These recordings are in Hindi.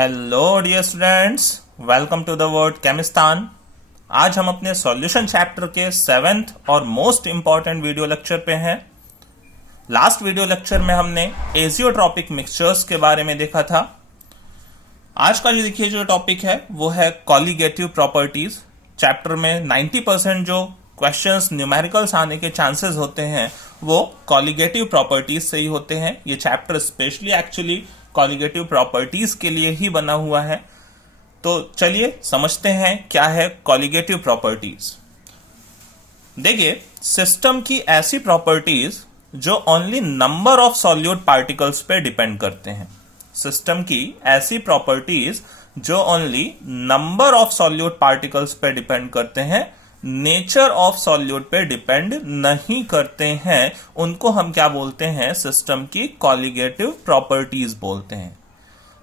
Hello dear students, welcome to the world Chemistan. आज हम अपने सॉल्यूशन चैप्टर के 7th और मोस्ट इंपॉर्टेंट वीडियो लेक्चर पे हैं। लास्ट वीडियो लेक्चर में हमने एजियोट्रॉपिक मिक्सचर्स के बारे में देखा था। आज का देखिए जो टॉपिक है वो है कॉलिगेटिव प्रॉपर्टीज। चैप्टर में 90% जो क्वेश्चंस न्यूमेरिकल्स आने के चांसेस होते हैं वो कॉलिगेटिव प्रॉपर्टीज से ही होते हैं। ये chapter specially actually colligative properties के लिए ही बना हुआ है। तो चलिए समझते हैं क्या है कॉलिगेटिव प्रॉपर्टीज। देखिए, सिस्टम की ऐसी प्रॉपर्टीज जो only number of solute particles पे डिपेंड करते हैं। सिस्टम की ऐसी प्रॉपर्टीज जो only number of solute particles पे डिपेंड करते हैं, नेचर ऑफ सॉल्यूट पे डिपेंड नहीं करते हैं, उनको हम क्या बोलते हैं? सिस्टम की कॉलिगेटिव प्रॉपर्टीज बोलते हैं।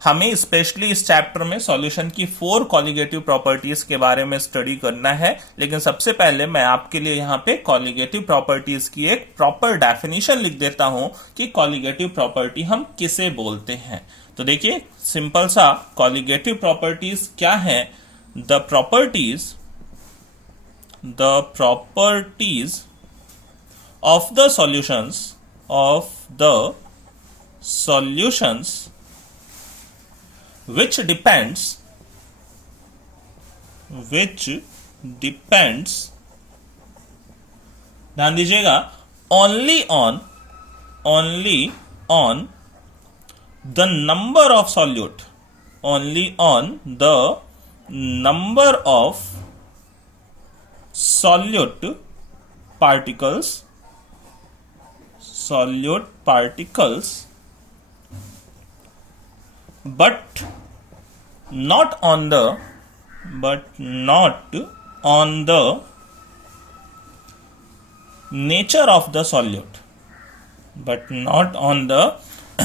हमें स्पेशली इस चैप्टर में सॉल्यूशन की 4 कॉलिगेटिव प्रॉपर्टीज के बारे में स्टडी करना है। लेकिन सबसे पहले मैं आपके लिए यहां पे कॉलिगेटिव प्रॉपर्टीज की एक प्रॉपर डेफिनेशन लिख देता हूं कि कॉलिगेटिव प्रॉपर्टी हम किसे बोलते हैं। तो देखिए, सिंपल सा कॉलिगेटिव प्रॉपर्टीज क्या है? The properties of the solutions which depends ध्यान दीजिएगा, only on the number of solute, only on the number of solute particles but not on the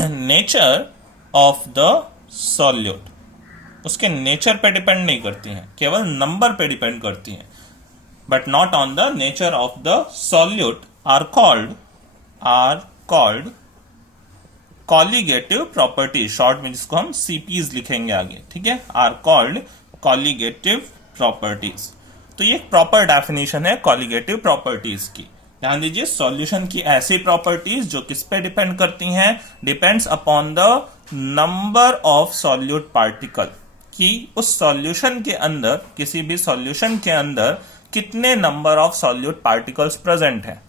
nature of the solute, उसके नेचर पे डिपेंड नहीं करती हैं, केवल नंबर पे डिपेंड करती हैं। but not on the nature of the solute are called colligative properties, short में जिसको हम CPs लिखेंगे आगे, ठीक है, are called colligative properties। तो ये एक प्रॉपर डेफिनेशन है कॉलिगेटिव प्रॉपर्टीज की। ध्यान दीजिए, सॉल्यूशन की ऐसी प्रॉपर्टीज जो किस पे डिपेंड करती हैं? Depends upon the number of solute particle, कि उस सॉल्यूशन के अंदर, किसी भी सॉल्यूशन के अंदर कितने number of solute particles present है।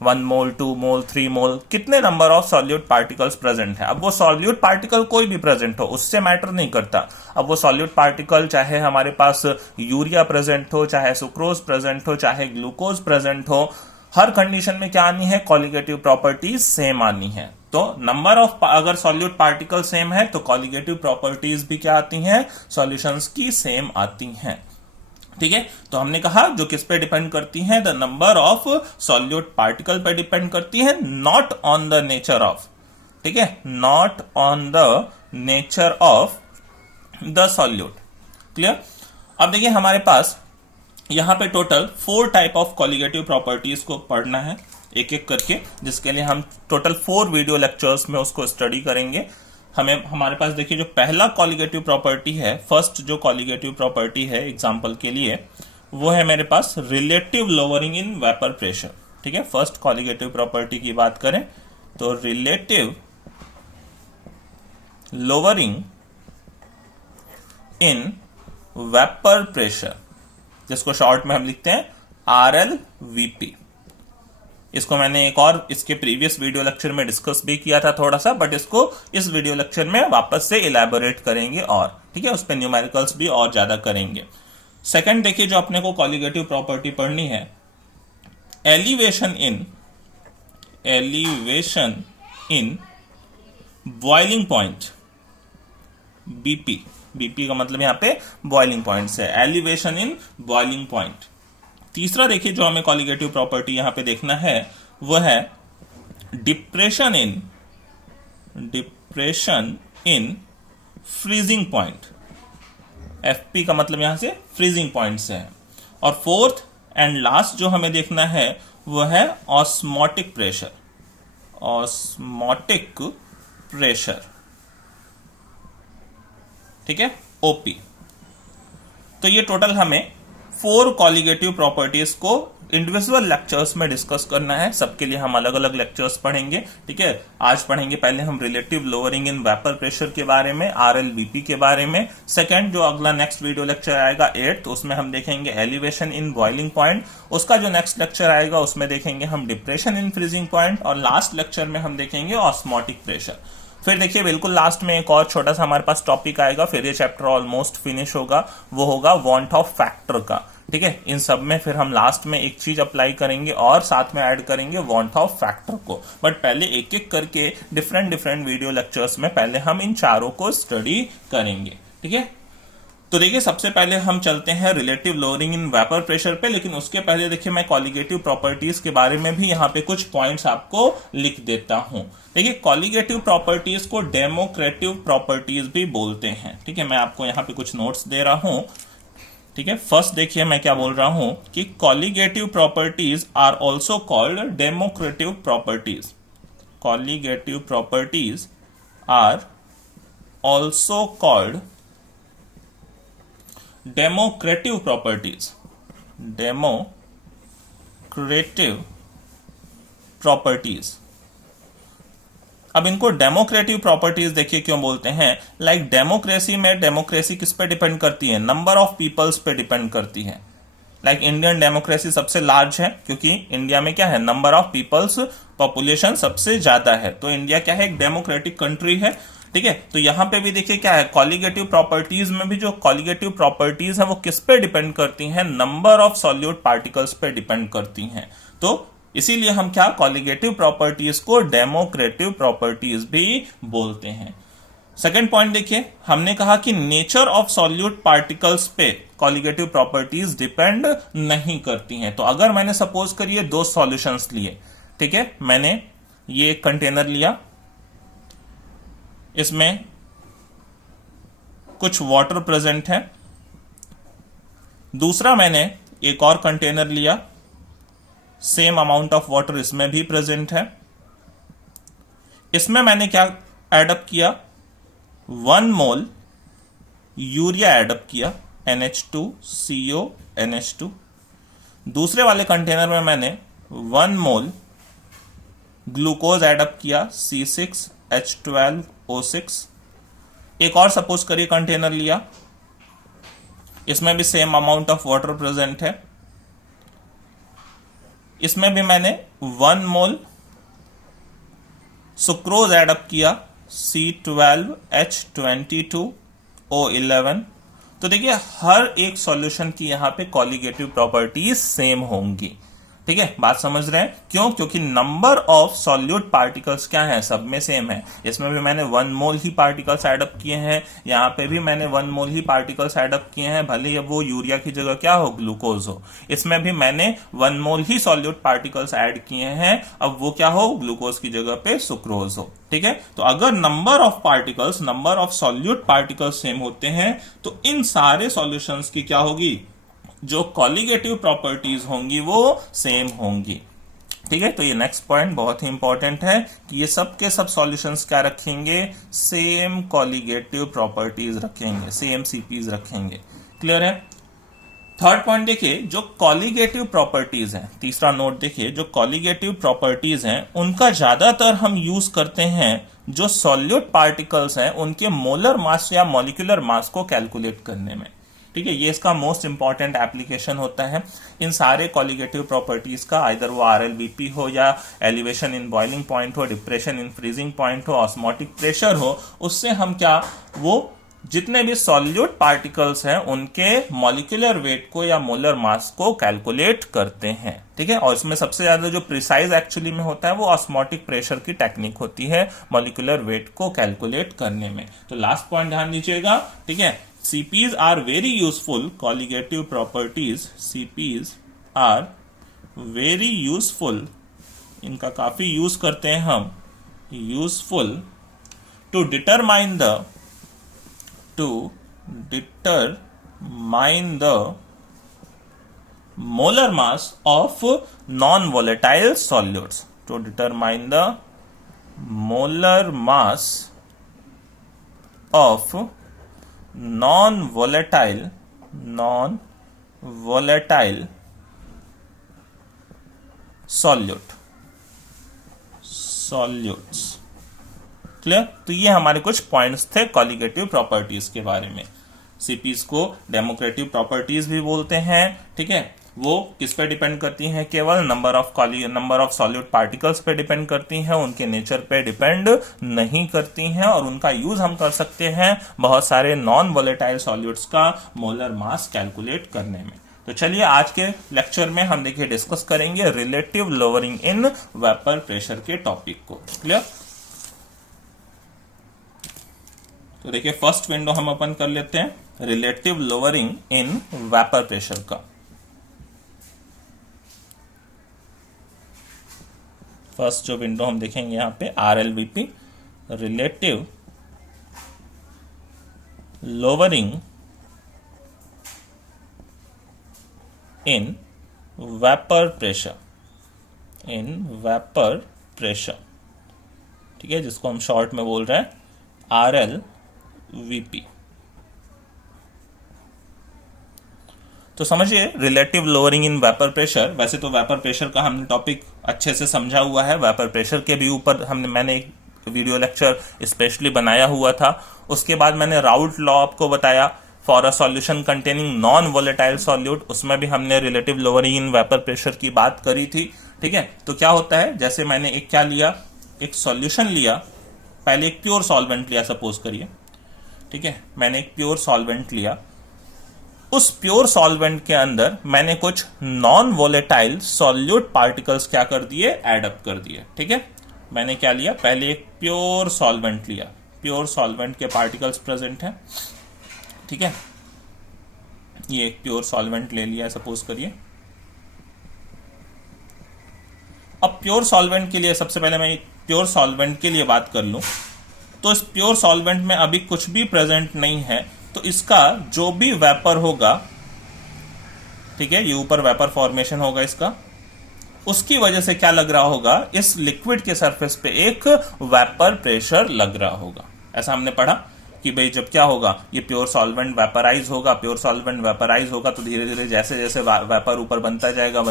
1 मोल, 2 मोल, 3 मोल, कितने number of solute particles present है। अब वो सॉल्यूट पार्टिकल कोई भी प्रेजेंट हो, उससे मैटर नहीं करता। अब वो सॉल्यूट पार्टिकल चाहे हमारे पास यूरिया प्रेजेंट हो, चाहे सुक्रोज प्रेजेंट हो, चाहे ग्लूकोज प्रेजेंट हो, हर कंडीशन में क्या आनी है? कॉलिगेटिव प्रॉपर्टीज सेम आनी है। तो नंबर ऑफ, अगर सॉल्यूट पार्टिकल सेम है तो कॉलिगेटिव प्रॉपर्टीज भी क्या आती हैं? सॉल्यूशंस की सेम आती हैं। ठीक है, तो हमने कहा जो किस पे डिपेंड करती हैं? The number of solute particle पे डिपेंड करती है, not on the nature of, ठीक है, not on the nature of the solute. Clear? अब देखिए, हमारे पास यहां पे total 4 type of colligative properties को पढ़ना है एक एक करके, जिसके लिए हम टोटल 4 वीडियो लेक्चर्स में उसको स्टडी करेंगे। हमारे पास देखिए, जो पहला कॉलिगेटिव प्रॉपर्टी है, फर्स्ट जो कॉलिगेटिव प्रॉपर्टी है एग्जांपल के लिए, वो है मेरे पास relative lowering in vapour pressure. ठीक है, फर्स्ट कॉलिगेटिव प्रॉपर्टी की बात करें तो relative lowering in vapour pressure, जिसको शॉर्ट में हम लिखते हैं RLVP। इसको मैंने एक और इसके प्रीवियस वीडियो लेक्चर में डिस्कस भी किया था थोड़ा सा, बट इसको इस वीडियो लेक्चर में वापस से इलैबोरेट करेंगे और, ठीक है, उस पर न्यूमेरिकल्स भी और ज्यादा करेंगे। सेकंड देखिए, जो अपने को कॉलिगेटिव प्रॉपर्टी पढ़नी है, elevation in boiling point, BP का मतलब यहां पे बॉइलिंग पॉइंट से, एलिवेशन इन बॉइलिंग पॉइंट। तीसरा देखिए, जो हमें कॉलिगेटिव प्रॉपर्टी यहां पे देखना है वो है depression in freezing point. FP का मतलब यहां से फ्रीजिंग पॉइंट से है। और फोर्थ एंड लास्ट जो हमें देखना है वो है ऑस्मोटिक प्रेशर। ठीक है, ओपी। तो ये टोटल हमें 4 कॉलिगेटिव प्रॉपर्टीज को इंडिविजुअल लेक्चर्स में डिस्कस करना है। सबके लिए हम अलग अलग लेक्चर्स पढ़ेंगे, ठीक है। आज पढ़ेंगे पहले हम relative lowering in vapour pressure के बारे में, आरएलवीपी के बारे में। सेकंड जो अगला नेक्स्ट वीडियो लेक्चर आएगा 8th, उसमें हम देखेंगे एलिवेशन इन बॉइलिंग पॉइंट। उसका जो नेक्स्ट लेक्चर आएगा उसमें देखेंगे हम डिप्रेशन इन फ्रीजिंग पॉइंट, और लास्ट लेक्चर में हम देखेंगे ऑस्मोटिक प्रेशर। फिर देखिए बिल्कुल लास्ट में एक और छोटा सा हमारे पास टॉपिक आएगा, फिर ये चैप्टर ऑलमोस्ट फिनिश होगा, वो होगा वांट ऑफ फैक्टर का, ठीक है। इन सब में फिर हम लास्ट में एक चीज अप्लाई करेंगे और साथ में ऐड करेंगे वांट ऑफ फैक्टर को। बट पहले एक एक करके डिफरेंट डिफरेंट वीडियो लेक्चर्स में पहले हम इन चारों को स्टडी करेंगे, ठीक है। तो देखिए सबसे पहले हम चलते हैं relative lowering in vapour pressure पे, लेकिन उसके पहले देखिए मैं कॉलिगेटिव प्रॉपर्टीज के बारे में भी यहाँ पे कुछ पॉइंट्स आपको लिख देता हूं। देखिए कॉलिगेटिव प्रॉपर्टीज को डेमोक्रेटिव प्रॉपर्टीज भी बोलते हैं, ठीक है। मैं आपको यहाँ पे कुछ नोट्स दे रहा हूं, ठीक है। फर्स्ट देखिए मैं क्या बोल रहा हूं कि colligative properties are also called democrative properties. Colligative properties are also called democrative properties. Democrative properties, अब इनको डेमोक्रेटिव प्रॉपर्टीज देखिए क्यों बोलते हैं। लाइक डेमोक्रेसी में, डेमोक्रेसी किस पे डिपेंड करती है, नंबर ऑफ पीपल्स पे डिपेंड करती है। लाइक इंडियन डेमोक्रेसी सबसे लार्ज है क्योंकि इंडिया में क्या है, नंबर ऑफ पीपल्स, पॉपुलेशन सबसे ज्यादा है, तो इंडिया क्या है, एक डेमोक्रेटिक कंट्री है, ठीक है। तो यहां पे भी देखिए क्या है, कॉलिगेटिव प्रॉपर्टीज में भी जो कॉलिगेटिव प्रॉपर्टीज है वो किस पे डिपेंड करती हैं, नंबर ऑफ सॉल्यूट पार्टिकल्स पे डिपेंड करती हैं। तो इसीलिए हम क्या, कॉलिगेटिव प्रॉपर्टीज को डेमोक्रेटिव प्रॉपर्टीज भी बोलते हैं। सेकेंड पॉइंट देखिए, हमने कहा कि नेचर ऑफ सॉल्यूट पार्टिकल्स पे कॉलिगेटिव प्रॉपर्टीज डिपेंड नहीं करती हैं। तो अगर मैंने सपोज करिए 2 सॉल्यूशंस लिए, ठीक है, मैंने ये एक कंटेनर लिया, इसमें कुछ वाटर प्रेजेंट है, दूसरा मैंने एक और कंटेनर लिया, सेम अमाउंट ऑफ वाटर इसमें भी प्रेजेंट है। इसमें मैंने क्या एडअप किया, 1 मोल यूरिया एडअप किया, NH2CO NH2। दूसरे वाले कंटेनर में मैंने 1 मोल ग्लूकोज एडअप किया, C6H12O6। एक और सपोज करिए कंटेनर लिया, इसमें भी same amount of water present है, इसमें भी मैंने 1 मोल सुक्रोज एडअप किया, C12H22O11। तो देखिए हर एक सॉल्यूशन की यहां पे कॉलिगेटिव प्रॉपर्टीज सेम होंगी, ठीक है। बात समझ रहे हैं क्यों, क्योंकि नंबर ऑफ सॉल्यूट पार्टिकल्स क्या है, सब में सेम है। इसमें भी मैंने 1 मोल ही पार्टिकल्स एडअप किए हैं, यहां पे भी मैंने 1 मोल ही पार्टिकल्स एडअप किए हैं, भले ही वो यूरिया की जगह क्या हो, ग्लूकोज हो। इसमें भी मैंने 1 मोल ही सॉल्यूट पार्टिकल्स ऐड किए हैं, अब वो क्या हो, ग्लूकोज की जगह पे सुक्रोज हो, ठीक है। तो अगर number of particles, number of solute particles same होते हैं तो इन सारे सॉल्यूशंस की क्या होगी, जो कॉलिगेटिव प्रॉपर्टीज होंगी वो सेम होंगी, ठीक है। तो ये नेक्स्ट पॉइंट बहुत ही इंपॉर्टेंट है कि ये सब के सब सॉल्यूशंस क्या रखेंगे, सेम कॉलिगेटिव प्रॉपर्टीज रखेंगे, सेम सीपीज रखेंगे। क्लियर है। थर्ड पॉइंट देखिए, जो कॉलिगेटिव प्रॉपर्टीज हैं, तीसरा नोट देखिए, जो कॉलिगेटिव प्रॉपर्टीज हैं उनका ज्यादातर हम यूज करते हैं जो सॉल्यूट पार्टिकल्स हैं उनके मोलर मास या मॉलिक्यूलर मास को कैलकुलेट करने में, ठीक है। ये इसका मोस्ट इंपॉर्टेंट एप्लीकेशन होता है इन सारे कॉलिगेटिव प्रॉपर्टीज का, आइदर वो आरएलवीपी हो या एलिवेशन इन बॉइलिंग पॉइंट हो, डिप्रेशन इन फ्रीजिंग पॉइंट हो, ऑस्मोटिक प्रेशर हो। उससे हम क्या, वो जितने भी सॉल्यूट पार्टिकल्स हैं उनके मॉलिक्यूलर वेट को या मोलर मास को कैलकुलेट करते हैं, ठीक है। और इसमें सबसे ज्यादा जो प्रिसाइज एक्चुअली में होता है वो ऑस्मोटिक प्रेशर की टेक्निक होती है मॉलिक्यूलर वेट को कैलकुलेट करने में। तो लास्ट पॉइंट ध्यान दीजिएगा, ठीक है। CPs are very useful, colligative properties, CPs are very useful, इनका काफी यूज करते हैं हम, useful to determine the molar mass of non-volatile solutes, to determine the molar mass of non volatile solutes. Clear? तो ये हमारे कुछ पॉइंट्स थे कॉलिगेटिव प्रॉपर्टीज के बारे में। सीपीज को डेमोक्रेटिव प्रॉपर्टीज भी बोलते हैं। ठीक है, वो किस पे डिपेंड करती हैं? केवल नंबर ऑफ सॉल्यूट पार्टिकल्स पे डिपेंड करती हैं, उनके नेचर पे डिपेंड नहीं करती हैं, और उनका यूज हम कर सकते हैं बहुत सारे नॉन वोलेटाइल सॉल्यूट्स का मोलर मास कैलकुलेट करने में। तो चलिए आज के लेक्चर में हम देखिए डिस्कस करेंगे relative lowering in vapour pressure के टॉपिक को। क्लियर? तो देखिए फर्स्ट विंडो हम ओपन कर लेते हैं relative lowering in vapour pressure का। फर्स्ट जो विंडो हम देखेंगे यहां पे RLVP, relative lowering in vapour pressure, ठीक है, जिसको हम शॉर्ट में बोल रहे हैं RLVP। तो समझिए relative lowering in vapour pressure. वैसे तो वेपर प्रेशर का हमने टॉपिक अच्छे से समझा हुआ है, वेपर प्रेशर के भी ऊपर मैंने एक वीडियो लेक्चर स्पेशली बनाया हुआ था। उसके बाद मैंने राउल्ट लॉ आपको बताया for a solution containing non volatile solute, उसमें भी हमने relative lowering in vapour pressure की बात करी थी। ठीक है, तो क्या होता है, जैसे मैंने एक क्या लिया, एक सॉल्यूशन लिया, पहले एक प्योर सॉल्वेंट लिया सपोज करिए। ठीक है, मैंने एक प्योर सॉल्वेंट लिया, उस प्योर सॉल्वेंट के अंदर मैंने कुछ नॉन वोलेटाइल सॉल्यूट पार्टिकल्स क्या कर दिए, एड अप कर दिए। ठीक है, मैंने क्या लिया, पहले एक प्योर सॉल्वेंट लिया, प्योर सॉल्वेंट के पार्टिकल्स प्रेजेंट हैं। ठीक है, ये एक प्योर सॉल्वेंट ले लिया सपोज करिए। अब प्योर सॉल्वेंट के लिए सबसे पहले मैं प्योर सॉल्वेंट के लिए बात कर लूं, तो इस प्योर सॉल्वेंट में अभी कुछ भी प्रेजेंट नहीं है, तो इसका जो भी वेपर होगा, ठीक है, ये ऊपर वेपर फॉर्मेशन होगा इसका, उसकी वजह से क्या लग रहा होगा, इस लिक्विड के सरफेस पे एक वेपर प्रेशर लग रहा होगा। ऐसा हमने पढ़ा कि भाई जब क्या होगा, ये प्योर सॉल्वेंट वेपराइज होगा, प्योर सॉल्वेंट वेपराइज होगा तो धीरे धीरे जैसे जैसे वेपर ऊपर बनता जाएगा,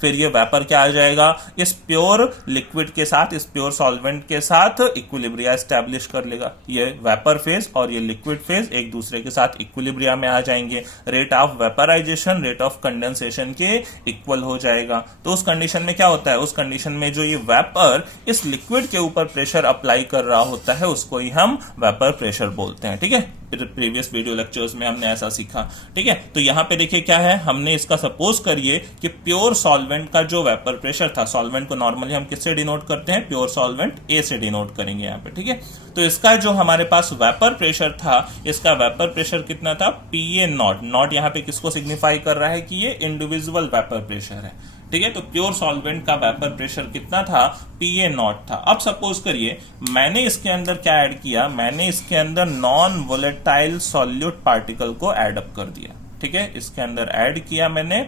फिर ये वेपर क्या आ जाएगा, इस प्योर लिक्विड के साथ, इस प्योर सॉल्वेंट के साथ इक्विलिब्रिया एस्टैब्लिश कर लेगा। ये वेपर फेज और ये लिक्विड फेज एक दूसरे के साथ इक्विलिब्रिया में आ जाएंगे, rate of vaporization rate of condensation के इक्वल हो जाएगा। तो उस कंडीशन में क्या होता है, उस कंडीशन में जो ये वेपर इस लिक्विड के ऊपर प्रेशर अप्लाई कर रहा होता है उसको ही हम वेपर प्रेशर बोलते हैं। ठीक है, प्रीवियस वीडियो लेक्चर्स में हमने ऐसा सीखा। ठीक है, तो यहां पे देखिए क्या है, हमने इसका सपोज करिए कि प्योर सॉल्वेंट का जो वेपर प्रेशर था, सॉल्वेंट को नॉर्मली हम किससे डिनोट करते हैं, प्योर सॉल्वेंट ए से डिनोट करेंगे यहां पे। ठीक है, तो इसका जो हमारे पास वेपर प्रेशर था, इसका वेपर प्रेशर कितना था, PA नॉट। नॉट यहां पे किसको सिग्निफाई कर रहा है कि ये इंडिविजुअल वेपर प्रेशर है। ठीक है, तो प्योर सॉल्वेंट का वेपर प्रेशर कितना था, PA नॉट था। अब सपोज करिए मैंने इसके अंदर क्या ऐड किया, मैंने इसके अंदर नॉन वोलेटाइल सॉल्यूट पार्टिकल को ऐड अप कर दिया। ठीक है, इसके अंदर ऐड किया मैंने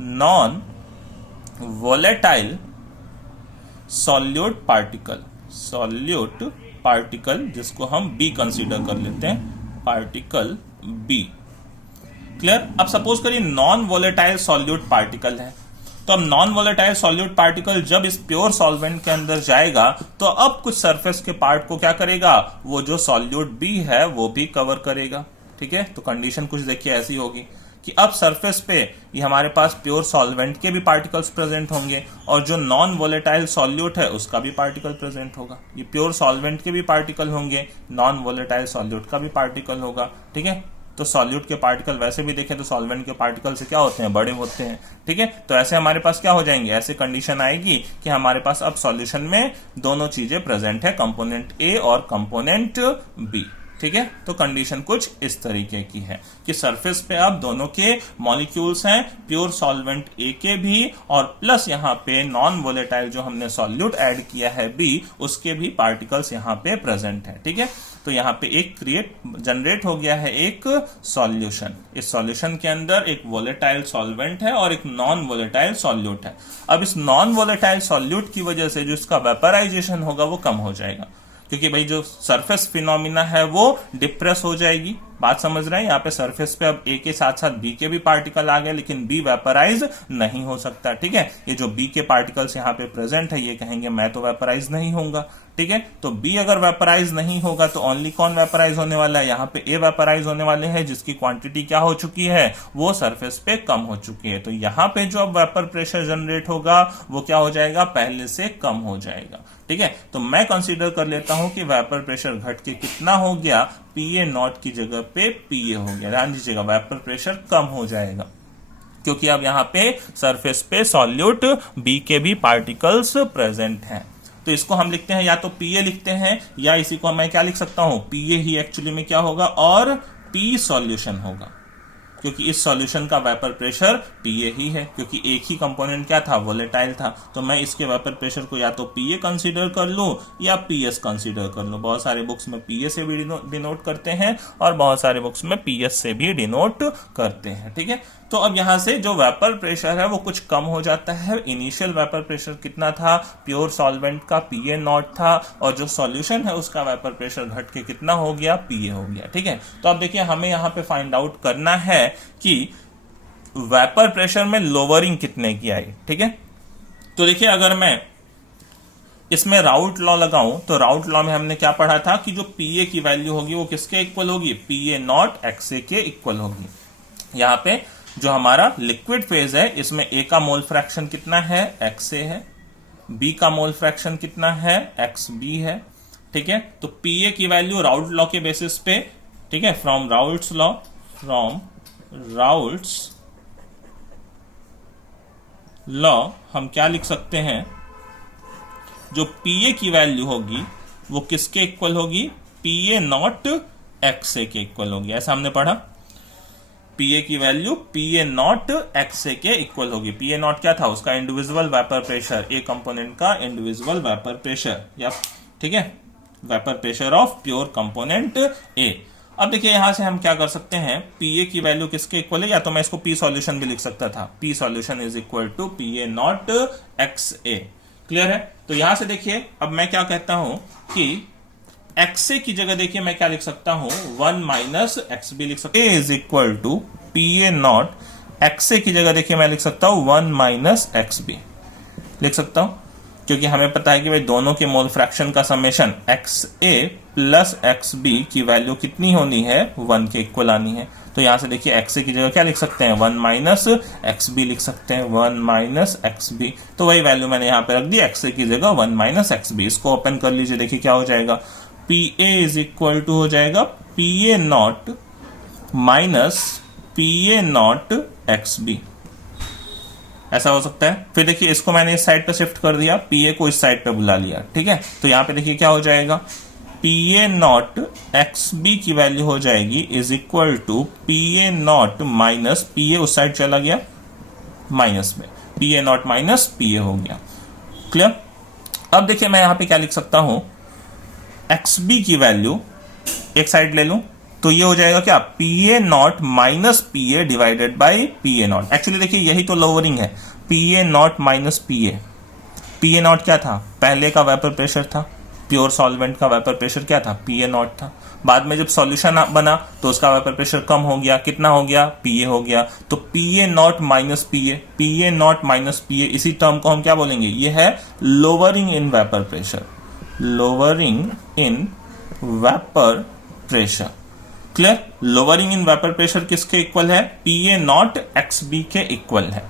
नॉन वोलेटाइल सॉल्यूट पार्टिकल, जिसको हम B कंसीडर कर लेते हैं, पार्टिकल B। क्लियर? अब सपोज करिए नॉन वोलेटाइल सॉल्यूट पार्टिकल है, तो अब नॉन वोलेटाइल सॉल्यूट पार्टिकल जब इस प्योर सॉल्वेंट के अंदर जाएगा तो अब कुछ सरफेस के पार्ट को क्या करेगा, वो जो सॉल्यूट B है वो भी कवर करेगा। ठीक है, तो कंडीशन कुछ देखिए ऐसी होगी कि अब सरफेस पे ये हमारे पास प्योर सॉल्वेंट के भी पार्टिकल्स प्रेजेंट होंगे और जो नॉन वोलेटाइल सॉल्यूट है उसका भी पार्टिकल प्रेजेंट होगा। ये प्योर सॉल्वेंट के भी पार्टिकल होंगे, नॉन वोलेटाइल सॉल्यूट का भी पार्टिकल होगा। ठीक है, तो सॉल्यूट के पार्टिकल वैसे भी देखें तो सॉल्वेंट के पार्टिकल से क्या होते हैं, बड़े होते हैं। ठीक है, तो ऐसे हमारे पास क्या हो जाएंगे, ऐसे कंडीशन आएगी कि हमारे पास अब सॉल्यूशन में दोनों चीजें प्रेजेंट है, कंपोनेंट A और कंपोनेंट B। ठीक है, तो कंडीशन कुछ इस तरीके की है कि सरफेस पे अब दोनों के मॉलिक्यूल्स हैं, प्योर सॉल्वेंट A के भी और प्लस यहाँ पे नॉन वोलेटाइल जो हमने सॉल्यूट ऐड किया है B, उसके भी पार्टिकल्स यहाँ पे प्रेजेंट है। ठीक है, तो यहाँ पे एक जनरेट हो गया है एक सॉल्यूशन। इस सॉल्यूशन के अंदर एक वोलेटाइल सॉल्वेंट है और एक नॉन वोलेटाइल सॉल्यूट है। अब इस नॉन वोलेटाइल सॉल्यूट की वजह से जो इसका वेपराइजेशन होगा वो कम हो जाएगा, क्योंकि भाई जो सरफेस फिनोमिना है वो डिप्रेस हो जाएगी। बात समझ रहे हैं? यहाँ पे सरफेस पे अब ए के साथ साथ बी के भी पार्टिकल आ गए, लेकिन बी वेपराइज नहीं हो सकता। ठीक है, ये जो बी के पार्टिकल्स यहाँ पे प्रेजेंट है ये कहेंगे मैं तो वेपराइज नहीं होऊंगा। ठीक है, तो बी अगर वेपराइज नहीं होगा तो ओनली कौन वेपराइज होने वाला है? यहाँ पे ए वेपराइज होने वाले हैं, जिसकी क्वांटिटी क्या हो चुकी है? वो सरफेस पे कम हो चुकी है। तो यहाँ पे जो अब वेपर प्रेशर जनरेट होगा वो क्या हो जाएगा? पहले से कम हो जाएगा। ठीक है, तो मैं कंसीडर कर लेता हूं कि वेपर प्रेशर घट के कितना हो गया? पीए नॉट की जगह पे पीए हो गया। ध्यान दीजिएगा, वेपर प्रेशर कम हो जाएगा क्योंकि अब यहाँ पे सरफेस पे सॉल्यूट बी के भी पार्टिकल्स प्रेजेंट हैं। तो इसको हम लिखते हैं, या तो पीए लिखते हैं या इसी को मैं क्या लिख सकता हूं? पीए ही एक्चुअली में क्या होगा और पी सॉल्यूशन होगा, क्योंकि इस सॉल्यूशन का वेपर प्रेशर पीए ही है, क्योंकि एक ही कंपोनेंट क्या था? वोलेटाइल था। तो मैं इसके वेपर प्रेशर को या तो पीए कंसीडर कर लूं या पीएस कंसीडर कर लूं। बहुत सारे बुक्स में पीए से भी डिनोट करते हैं और बहुत सारे बुक्स में पीएस से भी डिनोट करते हैं। ठीक है, तो अब यहां से जो वेपर प्रेशर है वो कुछ कम हो जाता है। इनिशियल वेपर प्रेशर कितना था? प्योर सॉल्वेंट का पीए नॉट था, और जो सॉल्यूशन है उसका वेपर प्रेशर घट के कितना हो गया? पीए हो गया। ठीक है, तो अब देखिए हमें यहां पे फाइंड आउट करना है कि वेपर प्रेशर में लोअरिंग कितने की आई। ठीक है, तो देखिए अगर मैं इसमें राउट लॉ लगाऊं तो राउट लॉ में हमने क्या पढ़ा था कि जो पीए की वैल्यू होगी वो किसके इक्वल होगी? पीए नॉट एक्सए के इक्वल होगी। यहां पे जो हमारा लिक्विड फेज है इसमें ए का मोल फ्रैक्शन कितना है? एक्सए है। बी का मोल फ्रैक्शन कितना है? एक्सबी है। ठीक है, तो पीए की वैल्यू राउट लॉ के बेसिस पे, ठीक है, फ्रॉम राउट्स लॉ हम क्या लिख सकते हैं? जो पीए की वैल्यू होगी वो किसके इक्वल होगी? पीए नॉट एक्सए के इक्वल होगी। ऐसा हमने पढ़ा, पीए की वैल्यू पीए नॉट एक्सए के इक्वल होगी। पीए नॉट क्या था? उसका इंडिविजुअल वेपर प्रेशर, ए कंपोनेंट का इंडिविजुअल वेपर प्रेशर, या ठीक है, vapour pressure of pure component ए। अब देखिए यहां से हम क्या कर सकते हैं? पीए की वैल्यू किसके इक्वल है? या तो मैं इसको पी सॉल्यूशन भी लिख सकता था, P solution is equal to PA naught X A. Clear है? तो यहां से देखिए अब मैं क्या कहता हूं कि एक्सए की जगह देखिए मैं क्या लिख सकता हूं? 1 माइनस एक्स बी लिख सकता हूं। A is equal to PA naught XA की जगह देखिए मैं लिख सकता हूं 1 माइनस एक्स बी लिख सकता हूं, क्योंकि हमें पता है कि भाई दोनों के मोल फ्रैक्शन का समेशन एक्स ए प्लस एक्स बी की वैल्यू कितनी होनी है? 1 के इक्वल आनी है। तो यहां से देखिए एक्स ए की जगह क्या लिख सकते हैं? 1 माइनस एक्स बी लिख सकते हैं, 1 माइनस एक्स बी। तो वही वैल्यू मैंने यहां पे रख दी, एक्स ए की जगह 1 माइनस एक्स बी। इसको ओपन कर लीजिए, देखिए क्या हो जाएगा? P A is equal to हो जाएगा P A naught minus P A naught X B. ऐसा हो सकता है। फिर देखिए इसको मैंने इस साइड पे शिफ्ट कर दिया, पीए को इस साइड पे बुला लिया। ठीक है, तो यहां पे देखिए क्या हो जाएगा? पीए नॉट एक्स बी की वैल्यू हो जाएगी is equal to PA naught minus, PA उस साइड चला गया माइनस में, पीए नॉट माइनस पीए हो गया। क्लियर? अब देखिए मैं यहां पे क्या लिख सकता हूं? एक्स बी की वैल्यू एक साइड ले लूं तो ये हो जाएगा क्या? PA naught minus PA divided by PA naught. Actually देखिए यही तो लोअरिंग है, PA naught minus PA. PA naught क्या था? पहले का वेपर प्रेशर था, प्योर सॉल्वेंट का वेपर प्रेशर क्या था? पीए नॉट था। बाद में जब सॉल्यूशन बना तो उसका वेपर प्रेशर कम हो गया, कितना हो गया? पीए हो गया। तो PA naught minus PA, PA naught minus PA, इसी टर्म को हम क्या बोलेंगे? ये है lowering in vapour pressure, lowering in vapour pressure. Clear? Lowering in vapour pressure किसके इक्वल है? पीए नॉट एक्स बी के इक्वल है।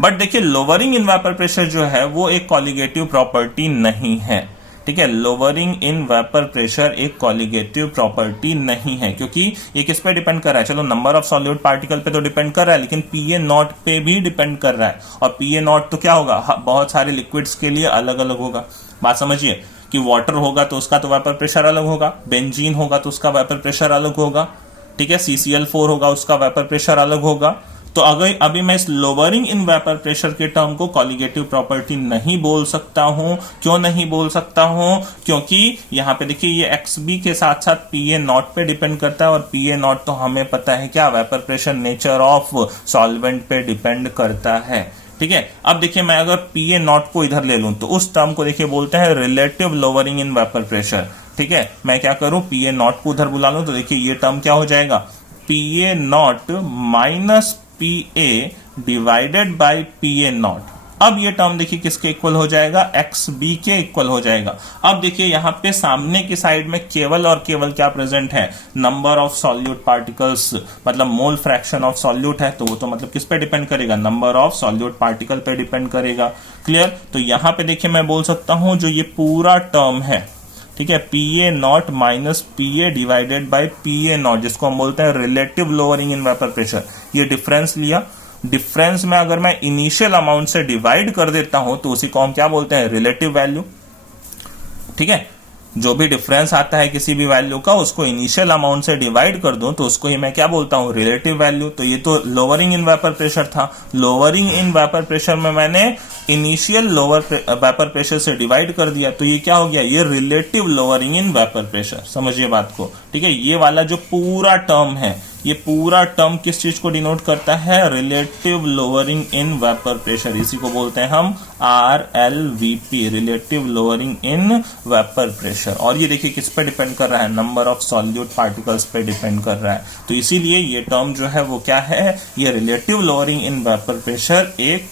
बट देखिए लोअरिंग इन वेपर प्रेशर जो है वो एक कॉलिगेटिव प्रॉपर्टी नहीं है। ठीक है, लोअरिंग इन वेपर प्रेशर एक कॉलिगेटिव प्रॉपर्टी नहीं है, क्योंकि ये किस पे डिपेंड कर रहा है? चलो नंबर ऑफ सॉल्यूट पार्टिकल पे तो डिपेंड कर रहा है, लेकिन पीए नॉट पे भी डिपेंड कर रहा है। और पीए नॉट तो क्या होगा? बहुत सारे लिक्विड्स के लिए अलग अलग होगा। बात समझिए कि वाटर होगा तो उसका तो वेपर प्रेशर अलग होगा, बेंजीन होगा तो उसका वेपर प्रेशर अलग होगा, ठीक है, CCl4 होगा उसका वेपर प्रेशर अलग होगा। तो अगर अभी मैं इस लोअरिंग इन वेपर प्रेशर के टर्म को कॉलिगेटिव प्रॉपर्टी नहीं बोल सकता हूं। क्यों नहीं बोल सकता हूं? क्योंकि यहां पे देखिए ये XB के साथ साथ पीए नॉट पे डिपेंड करता है, और पीए नॉट तो हमें पता है क्या? Vapour pressure nature of solvent पे डिपेंड करता है। ठीक है, अब देखिए मैं अगर पीए नॉट को इधर ले लूं तो उस टर्म को देखिए बोलते हैं relative lowering in vapour pressure. ठीक है, मैं क्या करूं, पी ए नॉट को उधर बुला लूं, तो देखिए ये टर्म क्या हो जाएगा, P A naught minus P A divided by P A not. अब ये टर्म देखिए किसके इक्वल हो जाएगा, एक्स बी के इक्वल हो जाएगा। अब देखिए यहां पे सामने की साइड में केवल और केवल क्या प्रेजेंट है, नंबर ऑफ सॉल्यूट पार्टिकल्स, मतलब मोल फ्रैक्शन ऑफ सॉल्यूट है, तो वो तो मतलब किस पे डिपेंड करेगा, नंबर ऑफ सॉल्यूट पार्टिकल पे डिपेंड करेगा। क्लियर। तो यहां पे देखिए मैं बोल सकता हूं जो ये पूरा टर्म है, ठीक है, P A naught minus P A divided by P A not, जिसको हम बोलते हैं relative lowering in vapour pressure. ये डिफरेंस लिया, डिफरेंस में अगर मैं इनिशियल अमाउंट से डिवाइड कर देता हूं तो उसी को हम क्या बोलते हैं, रिलेटिव वैल्यू। ठीक है, जो भी डिफरेंस आता है किसी भी वैल्यू का, उसको इनिशियल अमाउंट से डिवाइड कर दूं तो उसको ही मैं क्या बोलता हूं, रिलेटिव वैल्यू। तो ये तो लोअरिंग इन वेपर प्रेशर था, लोअरिंग इन वेपर प्रेशर में मैंने इनिशियल लोअर वेपर प्रेशर से डिवाइड कर दिया, तो ये क्या हो गया, ये relative lowering in vapour pressure. समझिए बात को, ठीक है। ये वाला जो पूरा टर्म है, ये पूरा टर्म किस चीज को डिनोट करता है, relative lowering in vapour pressure. इसी को बोलते हैं हम RLVP, relative lowering in vapour pressure. और ये देखिए किस पे डिपेंड कर रहा है, नंबर ऑफ सॉल्यूट पार्टिकल्स पे डिपेंड कर रहा है। तो इसीलिए ये टर्म जो है वो क्या है, ये relative lowering in vapour pressure एक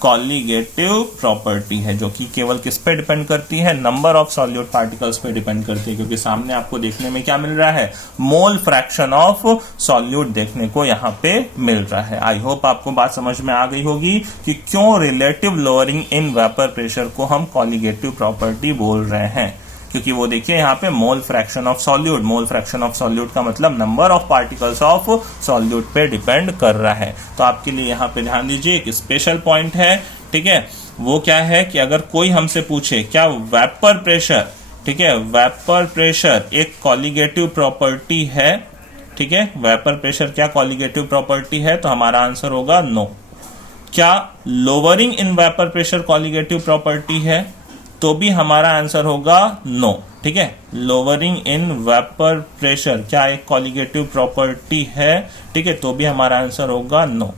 कॉलिगेटिव प्रॉपर्टी है, जो कि केवल किस पे डिपेंड करती है, नंबर ऑफ सॉल्यूट पार्टिकल्स पे डिपेंड करती है। क्योंकि सामने आपको देखने में क्या मिल रहा है, मोल फ्रैक्शन ऑफ सॉल्यूट देखने को यहां पे मिल रहा है। आई होप आपको बात समझ में आ गई होगी कि क्यों relative lowering in vapour pressure को हम कॉलिगेटिव प्रॉपर्टी बोल रहे हैं। क्योंकि वो देखिए यहाँ पे मोल fraction of solute, mole fraction of solute का मतलब number of particles of solute पे डिपेंड कर रहा है। तो आपके लिए यहाँ पे ध्यान दीजिए एक स्पेशल पॉइंट है, ठीक है। वो क्या है कि अगर कोई हमसे पूछे क्या वेपर प्रेशर, ठीक है, वेपर प्रेशर एक कॉलिगेटिव प्रॉपर्टी है, ठीक है, वेपर प्रेशर क्या कॉलिगेटिव प्रॉपर्टी है, तो हमारा आंसर होगा नो। क्या lowering in vapour pressure colligative property है, तो भी हमारा आंसर होगा नो। ठीक है, लोअरिंग इन वेपर प्रेशर क्या एक कॉलिगेटिव प्रॉपर्टी है, ठीक है, तो भी हमारा आंसर होगा नो।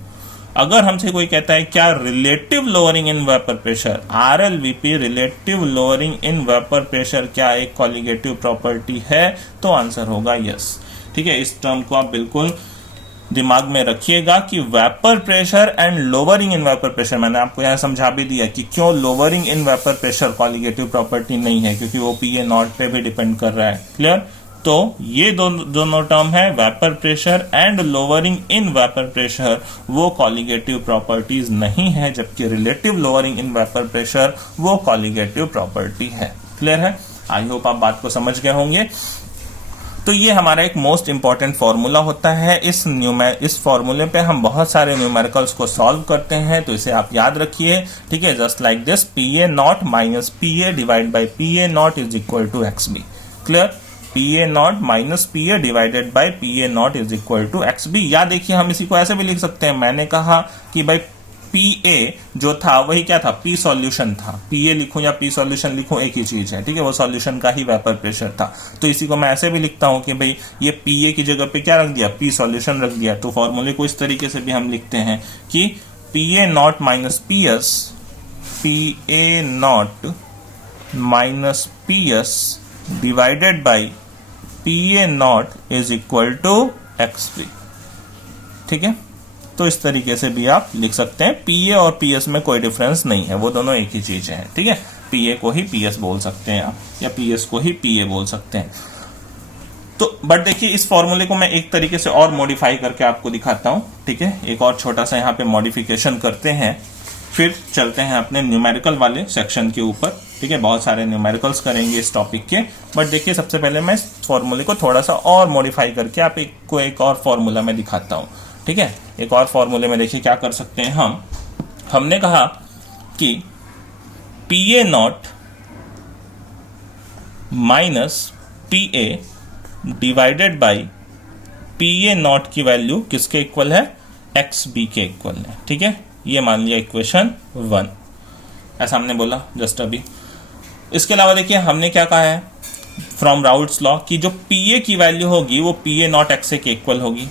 अगर हमसे कोई कहता है क्या relative lowering in vapour pressure, RLVP, relative lowering in vapour pressure क्या एक कॉलिगेटिव प्रॉपर्टी है, तो आंसर होगा यस। ठीक है, इस टर्म को आप बिल्कुल दिमाग में रखिएगा कि vapour pressure and lowering in vapour pressure, मैंने आपको यहां समझा भी दिया कि क्यों lowering in vapour pressure colligative property नहीं है, क्योंकि वो पी ए नॉट पे भी डिपेंड कर रहा है। क्लियर। तो ये दोनों टर्म है, vapour pressure and lowering in vapour pressure, वो कॉलिगेटिव प्रॉपर्टीज नहीं है, जबकि relative lowering in vapour pressure वो कॉलिगेटिव प्रॉपर्टी है। क्लियर है, आई होप आप बात को समझ गए होंगे। तो ये हमारा एक मोस्ट इंपॉर्टेंट फॉर्मूला होता है। इस फॉर्मूले पे हम बहुत सारे न्यूमेरिकल्स को सॉल्व करते हैं, तो इसे आप याद रखिए। ठीक है, just like this, P A naught minus P A divide by P A naught is equal to X B. Clear, P A naught minus P A divided by P A naught is equal to X B. या देखिए हम इसी को ऐसे भी लिख सकते हैं, मैंने कहा कि भाई पी ए जो था वही क्या था, पी सॉल्यूशन था। पी ए लिखूं या पी सॉल्यूशन लिखूं एक ही चीज है, ठीक है, वो सॉल्यूशन का ही वेपर प्रेशर था। तो इसी को मैं ऐसे भी लिखता हूं कि भाई ये पी ए की जगह पे क्या रख दिया, पी सॉल्यूशन रख दिया। तो फॉर्मूले को इस तरीके से भी हम लिखते हैं कि P A naught minus P S, P A naught minus P S divided by P A naught is equal to X B. ठीक है, तो इस तरीके से भी आप लिख सकते हैं। पीए और पीएस में कोई डिफरेंस नहीं है, वो दोनों एक ही चीज है। ठीक है, पीए को ही पीएस बोल सकते हैं आप, या पीएस को ही पीए बोल सकते हैं। तो बट देखिए इस फॉर्मूले को मैं एक तरीके से और मॉडिफाई करके आपको दिखाता हूं। ठीक है, एक और छोटा सा यहाँ पे मॉडिफिकेशन करते हैं, फिर चलते हैं अपने न्यूमेरिकल वाले सेक्शन के ऊपर। ठीक है, बहुत सारे न्यूमेरिकल्स करेंगे इस टॉपिक के, बट देखिए सबसे पहले मैं इस फॉर्मूले को थोड़ा सा और मॉडिफाई करके आप एक और फॉर्मूला में दिखाता हूं। ठीक है, एक और फॉर्मूले में देखिए क्या कर सकते हैं हमने कहा कि P A naught minus P A divided by P A not की वैल्यू किसके इक्वल है, एक्स बी के इक्वल है। ठीक है, ये मान लिया इक्वेशन 1, ऐसा हमने बोला जस्ट अभी। इसके अलावा देखिए हमने क्या कहा है फ्रॉम राउल्ट्स लॉ कि जो पी ए की वैल्यू होगी वो पी ए नॉट एक्स ए के इक्वल होगी।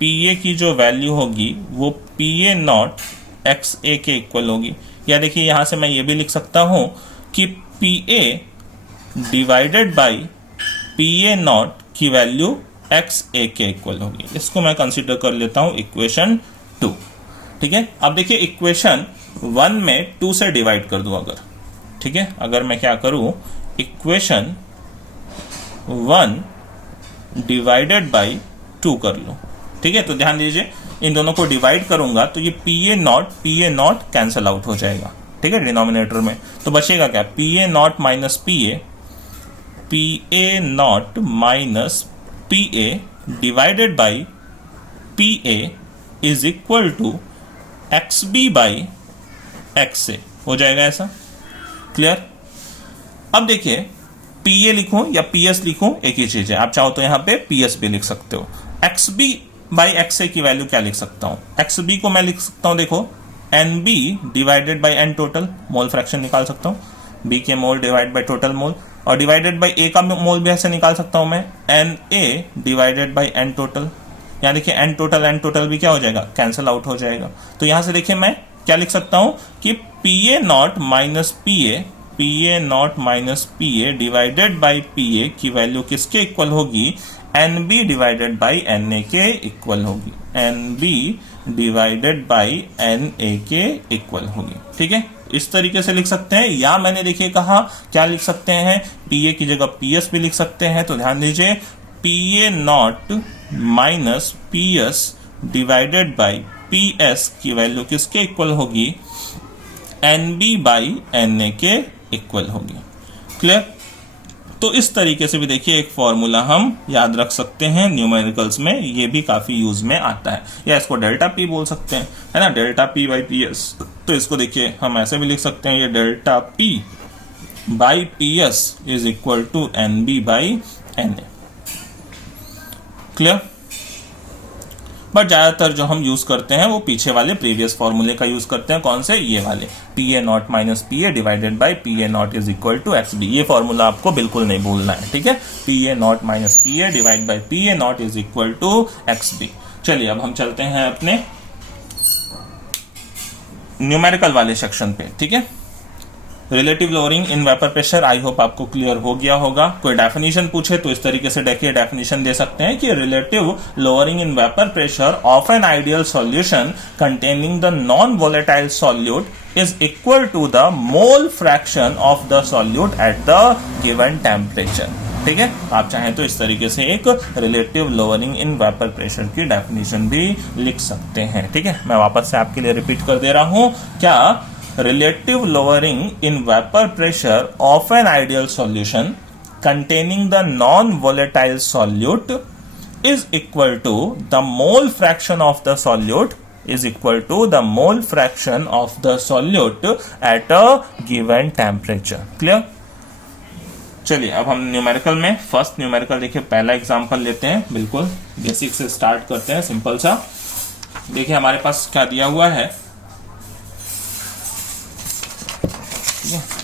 पी ए की जो वैल्यू होगी वो पी ए नॉट एक्स ए के इक्वल होगी। या देखिए यहां से मैं ये भी लिख सकता हूं कि P A divided by P A not की वैल्यू एक्स ए के इक्वल होगी। इसको मैं कंसीडर कर लेता हूं इक्वेशन 2। ठीक है, अब देखिए इक्वेशन 1 में 2 से डिवाइड कर दूं अगर, ठीक है, अगर मैं क्या करूं, इक्वेशन 1 डिवाइडेड बाई 2 कर लूं। ठीक है, तो ध्यान दीजिए इन दोनों को डिवाइड करूंगा तो ये P A naught cancel out हो जाएगा। ठीक है, डिनोमिनेटर में तो बचेगा क्या, P A naught minus P A naught minus P A divided by P A is equal to X B by X A हो जाएगा ऐसा। क्लियर। अब देखिए पी ए लिखूं या पी एस लिखूं एक ही चीज है, आप चाहो तो यहां पे पी एस भी लिख सकते हो। एक्स बी बाई एक्स ए की वैल्यू क्या लिख सकता हूं, एक्स बी को मैं लिख सकता हूं, देखो N B divided by N total, mole fraction निकाल सकता हूं, बी के mole divide by total mole, और डिवाइडेड बाई ए का मोल भी ऐसे निकाल सकता हूं मैं, N A divided by N total. यहां देखिए एन टोटल भी क्या हो जाएगा, कैंसल आउट हो जाएगा। तो यहां से देखिए मैं क्या लिख सकता हूं कि P A naught minus P A divided by P A की वैल्यू किसके इक्वल होगी, N B divided by N A के इक्वल होगी, N B divided by N A के इक्वल होगी। ठीक है, इस तरीके से लिख सकते हैं, या मैंने देखिए कहा क्या लिख सकते हैं, पी ए की जगह पी एस भी लिख सकते हैं। तो ध्यान दीजिए P A naught minus P S divided by P S की वैल्यू किसके इक्वल होगी, N B by N A के इक्वल होगी। क्लियर। तो इस तरीके से भी देखिए एक फॉर्मूला हम याद रख सकते हैं न्यूमेरिकल्स में, ये भी काफी यूज में आता है, या इसको डेल्टा पी बोल सकते हैं, है ना, delta P by P S. तो इसको देखिए हम ऐसे भी लिख सकते हैं, ये delta P by P S is equal to N B by N A. Clear. But ज्यादातर जो हम यूज करते हैं वो पीछे वाले प्रीवियस फॉर्मूले का यूज करते हैं, कौन से, ये वाले, P A naught minus P A divided by P A naught is equal to X B. ये फॉर्मूला आपको बिल्कुल नहीं भूलना है। ठीक है, P A naught minus P A divide by P A naught is equal to X B. चलिए अब हम चलते हैं अपने न्यूमेरिकल वाले सेक्शन पे। ठीक है, relative lowering in vapour pressure, I hope आपको क्लियर हो गया होगा। कोई डेफिनेशन पूछे तो इस तरीके से देखिए डेफिनेशन दे सकते हैं कि relative lowering in vapour pressure of an ideal solution containing the non volatile solute is equal to the mole fraction of the solute at the given temperature. ठीक है, आप चाहें तो इस तरीके से एक relative lowering in vapour pressure की डेफिनेशन भी लिख सकते हैं। ठीक है, मैं वापस से आपके लिए रिपीट कर दे रहा हूं, क्या, relative lowering in vapor pressure of an ideal solution containing the non-volatile solute is equal to the mole fraction of the solute at a given temperature. Clear? चलिए अब हम न्यूमेरिकल में फर्स्ट न्यूमेरिकल देखिए, पहला एग्जांपल लेते हैं, बिल्कुल बेसिक से स्टार्ट करते हैं, सिंपल सा। देखिए हमारे पास क्या दिया हुआ है,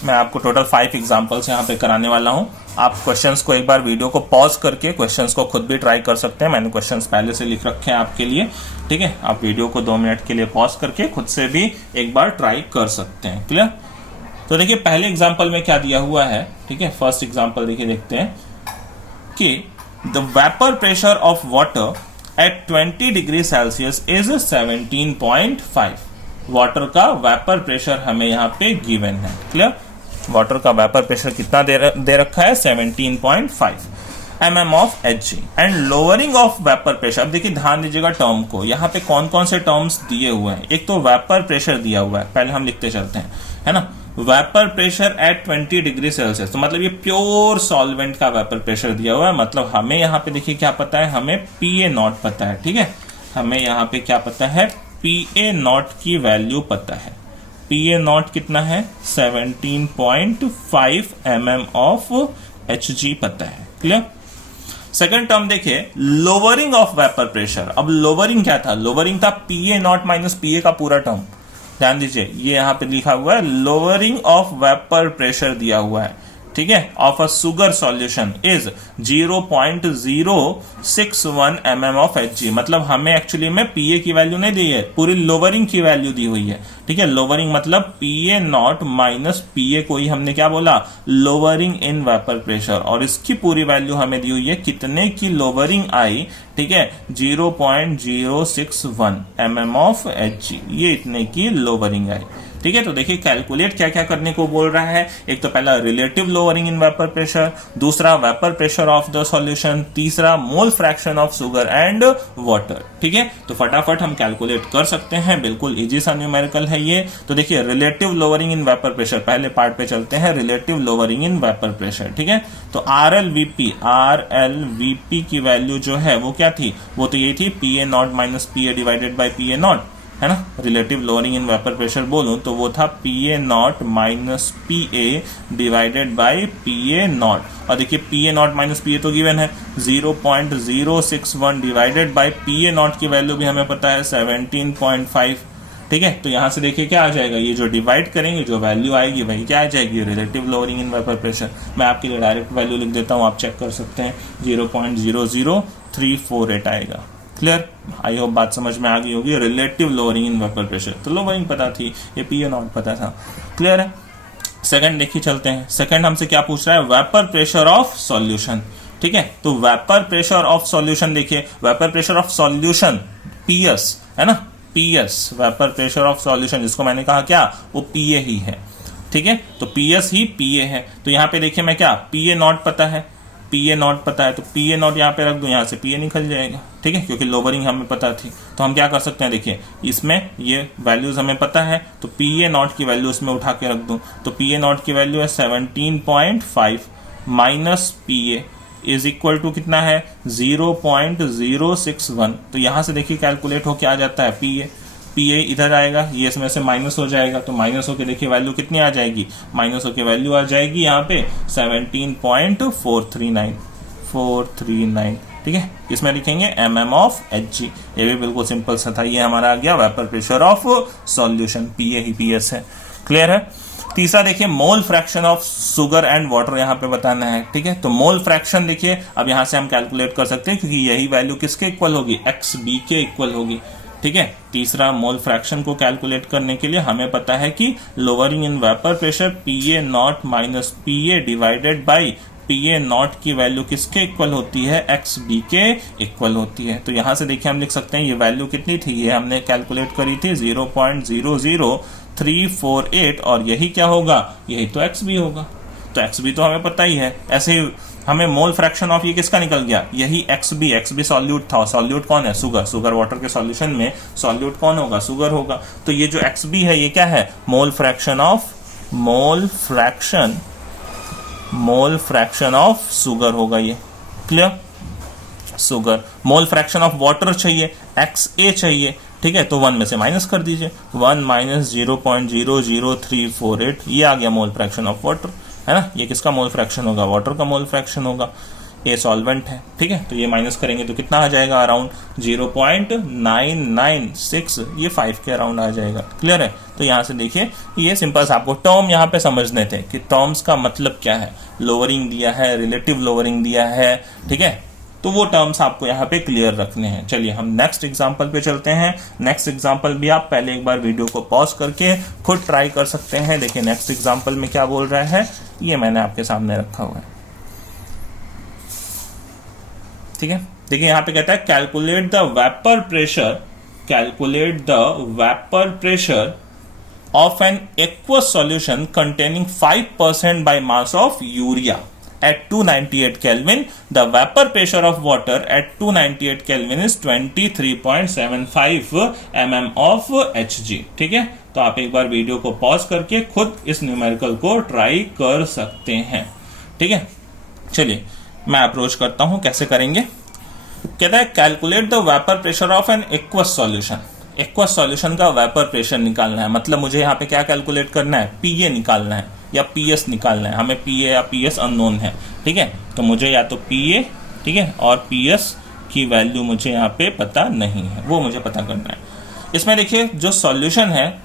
मैं आपको टोटल 5 एग्जांपल्स यहाँ पे कराने वाला हूँ। आप क्वेश्चंस को एक बार वीडियो को पॉज करके क्वेश्चंस को खुद भी ट्राई कर सकते हैं, मैंने क्वेश्चंस पहले से लिख रखे हैं आपके लिए। ठीक है, आप वीडियो को 2 मिनट के लिए पॉज करके खुद से भी एक बार ट्राई कर सकते हैं। क्लियर। तो देखिए पहले एग्जाम्पल में क्या दिया हुआ है, ठीक है, फर्स्ट एग्जाम्पल देखिए देखते हैं कि the vapour pressure of water at 20 degree Celsius is 17.5। Water का वेपर प्रेशर हमें यहाँ पे गिवन है। क्लियर। वाटर का वेपर प्रेशर कितना दे रखा है, 17.5 mm of Hg and lowering of vapour pressure. अब देखिए ध्यान दीजिएगा टर्म को, यहाँ पे कौन कौन से टर्म्स दिए हुए हैं। एक तो वेपर प्रेशर दिया हुआ है, पहले हम लिखते चलते हैं, है ना, vapour pressure at 20 degree Celsius, तो मतलब ये प्योर सॉल्वेंट का वेपर प्रेशर दिया हुआ है। मतलब हमें यहाँ पे देखिए क्या पता है, हमें पी ए नॉट पता है। ठीक है, हमें यहाँ पे क्या पता है, पी ए नॉट की वैल्यू पता है। पी ए नॉट कितना है, 17.5 mm ऑफ Hg पता है। क्लियर। सेकंड टर्म देखिए, लोअरिंग ऑफ वेपर प्रेशर। अब लोअरिंग क्या था, लोअरिंग था P A naught minus P ए का पूरा टर्म। ध्यान दीजिए ये यहां पे लिखा हुआ है लोअरिंग ऑफ वेपर प्रेशर दिया हुआ है। ठीक है, of a sugar solution is 0.061 mm of Hg। मतलब हमें एक्चुअली में पीए की वैल्यू नहीं दी है, पूरी लोवरिंग की वैल्यू दी हुई है। ठीक है, लोवरिंग मतलब पीए नॉट माइनस पीए को ही हमने क्या बोला, लोवरिंग इन वेपर प्रेशर, और इसकी पूरी वैल्यू हमें दी हुई है कितने की लोवरिंग आई। ठीक है, 0.061 mm ऑफ Hg, ये इतने की लोवरिंग आई। ठीक है, तो देखिए कैलकुलेट क्या क्या करने को बोल रहा है। एक तो पहला relative lowering in vapour pressure, दूसरा vapour pressure of the solution, तीसरा mole fraction of sugar and water. ठीक है, तो फटाफट हम कैलकुलेट कर सकते हैं, बिल्कुल इजी सा न्यूमेरिकल है ये। तो देखिए relative lowering in vapour pressure, पहले पार्ट पे चलते हैं, relative lowering in vapour pressure. ठीक है, तो RLVP की वैल्यू जो है वो क्या थी, वो तो ये थी PA not minus PA divided by PA not, है ना। Relative lowering in vapour pressure बोलूं तो वो था PA not minus PA divided by PA not, और देखिए PA नॉट माइनस PA तो गिवन है 0.061 डिवाइडेड बाई PA नॉट की वैल्यू भी हमें पता है 17.5। ठीक है, तो यहां से देखिए क्या आ जाएगा, ये जो डिवाइड करेंगे जो वैल्यू आएगी वही क्या आ जाएगी, relative lowering in vapour pressure. मैं आपके लिए डायरेक्ट वैल्यू लिख देता हूं, आप चेक कर सकते हैं, 0.00348 आएगा। क्लियर, आई होप बात समझ में आ गई होगी। Relative lowering in vapour pressure, तो लोअरिंग पता थी, ये PA नॉट पता था। क्लियर है। सेकंड देखिए चलते हैं, सेकंड हमसे क्या पूछ रहा है, वेपर प्रेशर ऑफ सॉल्यूशन। ठीक है, तो वेपर प्रेशर ऑफ सॉल्यूशन देखिए, vapour pressure of solution PS है ना, PS vapour pressure of solution, जिसको मैंने कहा क्या, वो PA ही है। ठीक है, तो PS ही PA है। तो यहां पे देखिए मैं क्या, PA नॉट पता है, PA नॉट पता है, तो PA नॉट यहाँ पे रख दूं, यहाँ से PA निकल जाएगा। ठीक है, क्योंकि लोअरिंग हमें पता थी। तो हम क्या कर सकते हैं, देखिए इसमें ये वैल्यूज हमें पता है, तो PA नॉट की वैल्यू इसमें उठा के रख दूं, तो PA नॉट की वैल्यू है 17.5 minus PA is equal to कितना है, 0.061। तो यहां से देखिए कैलकुलेट होके आ जाता है PA इधर आएगा, ये इसमें से माइनस हो जाएगा, तो माइनस होके देखिए वैल्यू कितनी आ जाएगी, माइनस होके वैल्यू आ जाएगी यहाँ पे 17.439। ठीक है, इसमें लिखेंगे mm ऑफ Hg, ये भी बिल्कुल सिंपल सा था। ये हमारा आ गया vapour pressure of solution, PA he PS है। क्लियर है। तीसरा देखिए मोल fraction of sugar and water यहाँ पे बताना है। ठीक है, तो मोल फ्रैक्शन देखिए अब यहाँ से हम कैलकुलेट कर सकते हैं, क्योंकि यही वैल्यू किसके इक्वल होगी, XB के इक्वल होगी। ठीक है, तीसरा मोल फ्रैक्शन को कैलकुलेट करने के लिए हमें पता है कि lowering in vapour pressure PA not minus PA divided by PA not की वैल्यू किसके इक्वल होती है, XB के इक्वल होती है। तो यहां से देखिए हम लिख सकते हैं ये वैल्यू कितनी थी, ये हमने कैलकुलेट करी थी 0.00348, और यही क्या होगा, यही तो XB होगा। तो XB तो हमें पता ही है। ऐसे ही हमें मोल फ्रैक्शन ऑफ ये किसका निकल गया, यही XB सॉल्यूट था, सॉल्यूट कौन है, शुगर वाटर के सॉल्यूशन में सॉल्यूट कौन होगा, शुगर होगा। तो ये जो XB है ये क्या है, मोल फ्रैक्शन ऑफ शुगर होगा ये। Clear, sugar. Mole fraction of water चाहिए, XA चाहिए। ठीक है, तो 1 में से माइनस कर दीजिए, 1 माइनस 0.00348, ये आ गया मोल फ्रैक्शन ऑफ वाटर, है ना। ये किसका मोल फ्रैक्शन होगा, वाटर का मोल फ्रैक्शन होगा, ये सॉल्वेंट है। ठीक है, तो ये माइनस करेंगे तो कितना आ जाएगा, अराउंड 0.996, ये 5 के अराउंड आ जाएगा। क्लियर है। तो यहां से देखिए ये सिंपल सा आपको टर्म यहां पे समझने थे कि टर्म्स का मतलब क्या है, लोअरिंग दिया है, रिलेटिव लोअरिंग दिया है। ठीक है, तो वो टर्म्स आपको यहाँ पे क्लियर रखने हैं। चलिए हम नेक्स्ट एग्जांपल पे चलते हैं। नेक्स्ट एग्जांपल भी आप पहले एक बार वीडियो को पॉज करके खुद ट्राई कर सकते हैं। देखिए नेक्स्ट एग्जांपल में क्या बोल रहा है, ये मैंने आपके सामने रखा हुआ है। ठीक है, देखिए यहाँ पे कहता है calculate the vapour pressure of an aqueous solution containing 5% by mass of urea at 298 Kelvin. The vapor pressure of water at 298 Kelvin is 23.75 mm of Hg. ठीक है, तो आप एक बार वीडियो को पॉज करके खुद इस न्यूमेरिकल को ट्राई कर सकते हैं। ठीक है, चलिए मैं अप्रोच करता हूं, कैसे करेंगे। कहता है calculate the vapour pressure of an aqueous solution. Aqueous solution का वेपर प्रेशर निकालना है, मतलब मुझे यहाँ पे क्या कैलकुलेट करना है, PA निकालना है या PS निकालना है। हमें PA या PS अननोन है। ठीक है, तो मुझे या तो PA, ठीक है, और PS की वैल्यू मुझे यहाँ पे पता नहीं है, वो मुझे पता करना है। इसमें देखिए जो सॉल्यूशन है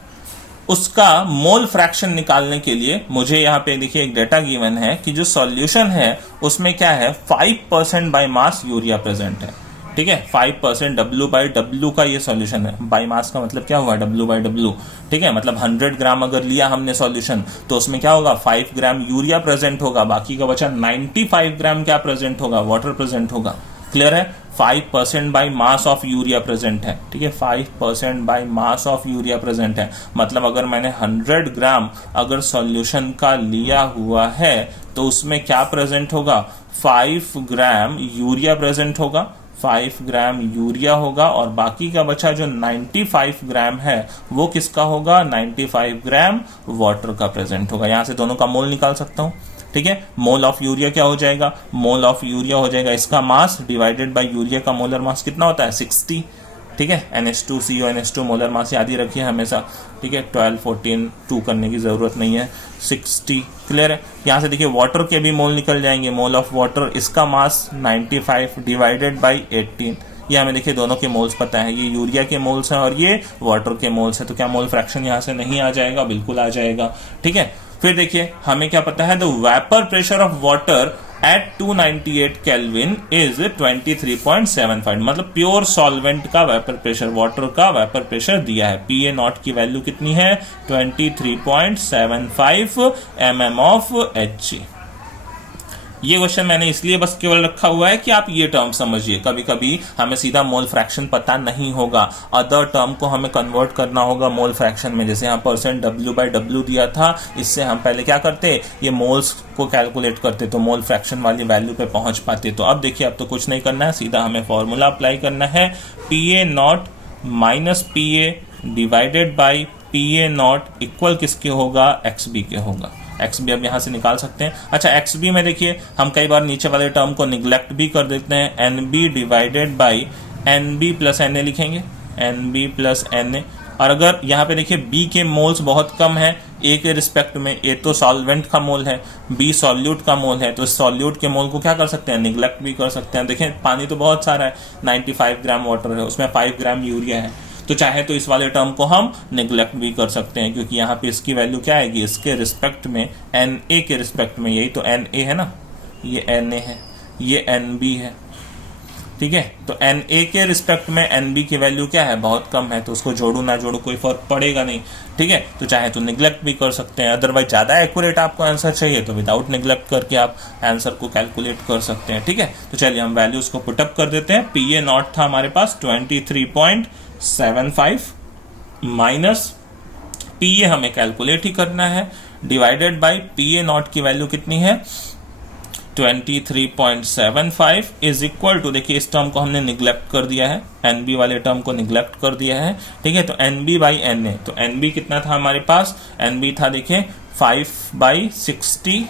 उसका मोल फ्रैक्शन निकालने के लिए मुझे यहाँ पे देखिए एक डेटा गिवन है कि जो सॉल्यूशन है उसमें क्या है 5% बाय मास यूरिया प्रेजेंट है। ठीक है, 5% W/W का ये सॉल्यूशन है। बाय मास का मतलब क्या हुआ, W/W। ठीक है, मतलब 100 ग्राम अगर लिया हमने सॉल्यूशन तो उसमें क्या होगा, 5 ग्राम यूरिया प्रेजेंट होगा, बाकी का बचा 95 ग्राम क्या प्रेजेंट होगा, वाटर प्रेजेंट होगा। क्लियर है, 5% bye mass of urea present है। ठीक है, 5% bye mass of urea present है, मतलब अगर मैंने 100 ग्राम अगर सॉल्यूशन का लिया हुआ है तो उसमें क्या प्रेजेंट होगा, 5 ग्राम यूरिया प्रेजेंट होगा, 5 ग्राम यूरिया होगा, और बाकी का बचा जो 95 ग्राम है वो किसका होगा, 95 ग्राम वाटर का प्रेजेंट होगा। यहां से दोनों का मोल निकाल सकता हूं। ठीक है, मोल ऑफ यूरिया क्या हो जाएगा, मोल ऑफ यूरिया हो जाएगा इसका मास डिवाइडेड बाय यूरिया का मोलर मास कितना होता है, 60। ठीक है, NH2CO मोलर मास याद ही रखिए हमेशा। ठीक है, 12 14 2 करने की जरूरत नहीं है, 60। क्लियर है, यहां से देखिए वाटर के भी मोल निकल जाएंगे, मोल ऑफ वाटर इसका मास 95 डिवाइडेड बाई 18। ये हमें देखिए दोनों के मोल्स पता है, ये यूरिया के मोल्स हैं और ये वाटर के मोल्स हैं, तो क्या मोल फ्रैक्शन यहां से नहीं आ जाएगा, बिल्कुल आ जाएगा। ठीक है, फिर देखिए हमें क्या पता है, the vapour pressure of water at 298 kelvin is 23.75, मतलब प्योर सॉल्वेंट का वेपर प्रेशर, वाटर का वेपर प्रेशर दिया है। PA0 की वैल्यू कितनी है, 23.75 mm ऑफ Hg। ये क्वेश्चन मैंने इसलिए बस केवल रखा हुआ है कि आप ये टर्म समझिए, कभी कभी हमें सीधा मोल फ्रैक्शन पता नहीं होगा, अदर टर्म को हमें कन्वर्ट करना होगा मोल फ्रैक्शन में। जैसे यहाँ % W/W दिया था, इससे हम पहले क्या करते, ये मोल्स को कैलकुलेट करते तो मोल फ्रैक्शन वाली वैल्यू पे पहुंच पाते। तो अब देखिए अब तो कुछ नहीं करना है, सीधा हमें फॉर्मूला अप्लाई करना है, PA0 minus PA divided by PA0 equal किसके होगा, XB के होगा। XB अब यहां से निकाल सकते हैं। अच्छा, XB में देखिए हम कई बार नीचे वाले टर्म को निग्लेक्ट भी कर देते हैं, NB divided by NB plus NA लिखेंगे, NB प्लस NA। और अगर यहाँ पे देखिए B के मोल्स बहुत कम है A के रिस्पेक्ट में, A तो सॉल्वेंट का मोल है, B सॉल्यूट का मोल है, तो सॉल्यूट के मोल को क्या कर सकते हैं, निग्लेक्ट भी कर सकते हैं। देखें पानी तो बहुत सारा है, 95 ग्राम वाटर है, उसमें 5 ग्राम यूरिया है, तो चाहे तो इस वाले टर्म को हम निग्लेक्ट भी कर सकते हैं, क्योंकि यहाँ पे इसकी वैल्यू क्या आएगी, इसके रिस्पेक्ट में NA के रिस्पेक्ट में, यही तो NA है ना, ये NA है, ये NB है। ठीक है, तो NA के रिस्पेक्ट में NB की वैल्यू क्या है, बहुत कम है, तो उसको जोड़ू ना जोड़ू कोई फर्क पड़ेगा नहीं। ठीक है, तो चाहे तो निग्लेक्ट भी कर सकते हैं, अदरवाइज ज्यादा एक्यूरेट आपको आंसर चाहिए तो विदाउट निग्लेक्ट करके आप आंसर को कैलकुलेट कर सकते हैं। ठीक है, तो चलिए हम वैल्यूज को पुटअप कर देते हैं। PA0 था हमारे पास 23.75 माइनस PA हमें कैलकुलेट ही करना है, डिवाइडेड बाई PA0 की वैल्यू कितनी है, 23.75 इज इक्वल टू, देखिए इस टर्म को हमने निग्लेक्ट कर दिया है, NB वाले टर्म को निग्लेक्ट कर दिया है। ठीक है, तो NB बाई NA, तो NB कितना था हमारे पास, NB था देखिए 5/60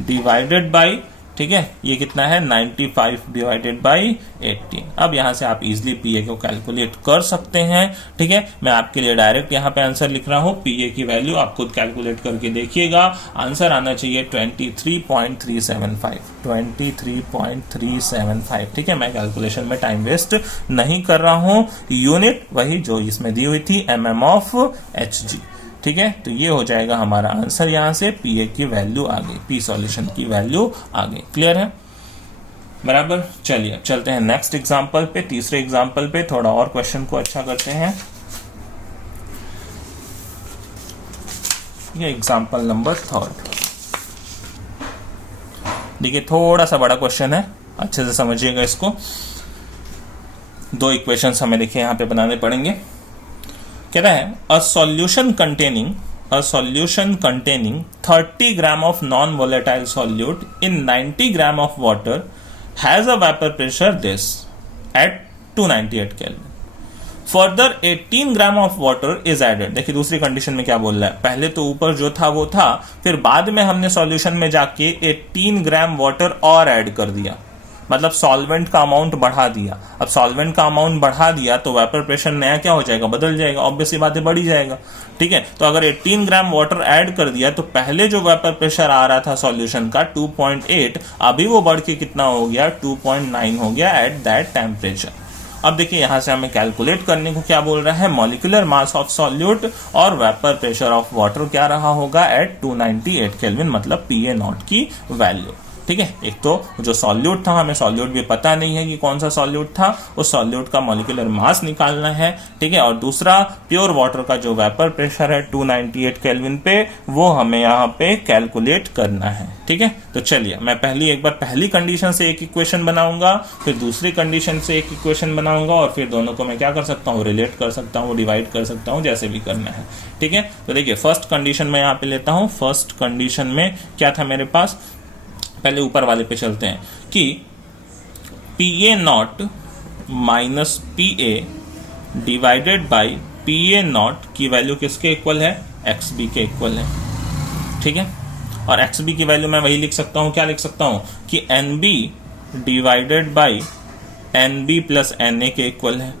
डिवाइडेड बाई, ठीक है, ये कितना है 95 डिवाइडेड बाई 18। अब यहां से आप इजीली PA को कैलकुलेट कर सकते हैं। ठीक है, मैं आपके लिए डायरेक्ट यहां पे आंसर लिख रहा हूं, PA की वैल्यू आप खुद कैलकुलेट करके देखिएगा, आंसर आना चाहिए 23.375, 23.375। ठीक है, मैं कैलकुलेशन में टाइम वेस्ट नहीं कर रहा हूं, यूनिट वही जो इसमें दी हुई थी, mm ऑफ Hg। ठीक है, तो ये हो जाएगा हमारा आंसर, यहां से PA की वैल्यू आ गई, P सॉल्यूशन की वैल्यू आ गई। क्लियर है, बराबर। चलिए चलते हैं नेक्स्ट एग्जांपल पे, तीसरे एग्जांपल पे, थोड़ा और क्वेश्चन को अच्छा करते हैं। ये एग्जांपल नंबर 3। देखिए थोड़ा सा बड़ा क्वेश्चन है, अच्छे से समझिएगा इसको। 2 इक्वेशंस हमें देखिए यहां पे बनाने पड़ेंगे। कह रहा है a solution containing 30 gram of non-volatile solute in 90 gram of water has a vapor pressure this at 298 Kelvin. Further 18 gram of water is added. देखिए दूसरी कंडीशन में क्या बोल रहा है, पहले तो ऊपर जो था वो था, फिर बाद में हमने सॉल्यूशन में जाके 18 ग्राम वाटर और ऐड कर दिया, मतलब सॉल्वेंट का अमाउंट बढ़ा दिया। अब सॉल्वेंट का अमाउंट बढ़ा दिया तो वेपर प्रेशर नया क्या हो जाएगा, बदल जाएगा, ऑब्वियसली बात है बढ़ ही जाएगा। ठीक है, तो अगर 18 ग्राम वाटर ऐड कर दिया तो पहले जो वेपर प्रेशर आ रहा था सॉल्यूशन का 2.8, अभी वो बढ़ के कितना हो गया, 2.9 हो गया एट दैट टेम्परेचर। अब देखिए यहां से हमें कैलकुलेट करने को क्या बोल रहा है, मॉलिक्यूलर मास ऑफ सॉल्यूट और वेपर प्रेशर ऑफ वाटर क्या रहा होगा एट 298 केल्विन, मतलब PA0 की वैल्यू। ठीक है, एक तो जो सॉल्यूट था, हमें सॉल्यूट भी पता नहीं है कि कौन सा सॉल्यूट था, उस सॉल्यूट का मॉलिक्यूलर मास निकालना है। ठीक है, और दूसरा प्योर वाटर का जो वेपर प्रेशर है 298 केल्विन पे, वो हमें यहाँ पे कैलकुलेट करना है। ठीक है, तो चलिए मैं एक बार पहली कंडीशन से एक इक्वेशन बनाऊंगा, फिर दूसरी कंडीशन से एक इक्वेशन बनाऊंगा, और फिर दोनों को मैं क्या कर सकता हूँ, रिलेट कर सकता हूँ, डिवाइड कर सकता हूँ, जैसे भी करना है। ठीक है, तो देखिए फर्स्ट कंडीशन में यहाँ पे लेता हूँ। फर्स्ट कंडीशन में क्या था मेरे पास, पहले ऊपर वाले पे चलते हैं कि PA0 minus PA divided by PA0 की वैल्यू किसके इक्वल है, XB के इक्वल है। ठीक है, और XB की वैल्यू मैं वही लिख सकता हूं, क्या लिख सकता हूं कि NB divided by NB plus NA के इक्वल है।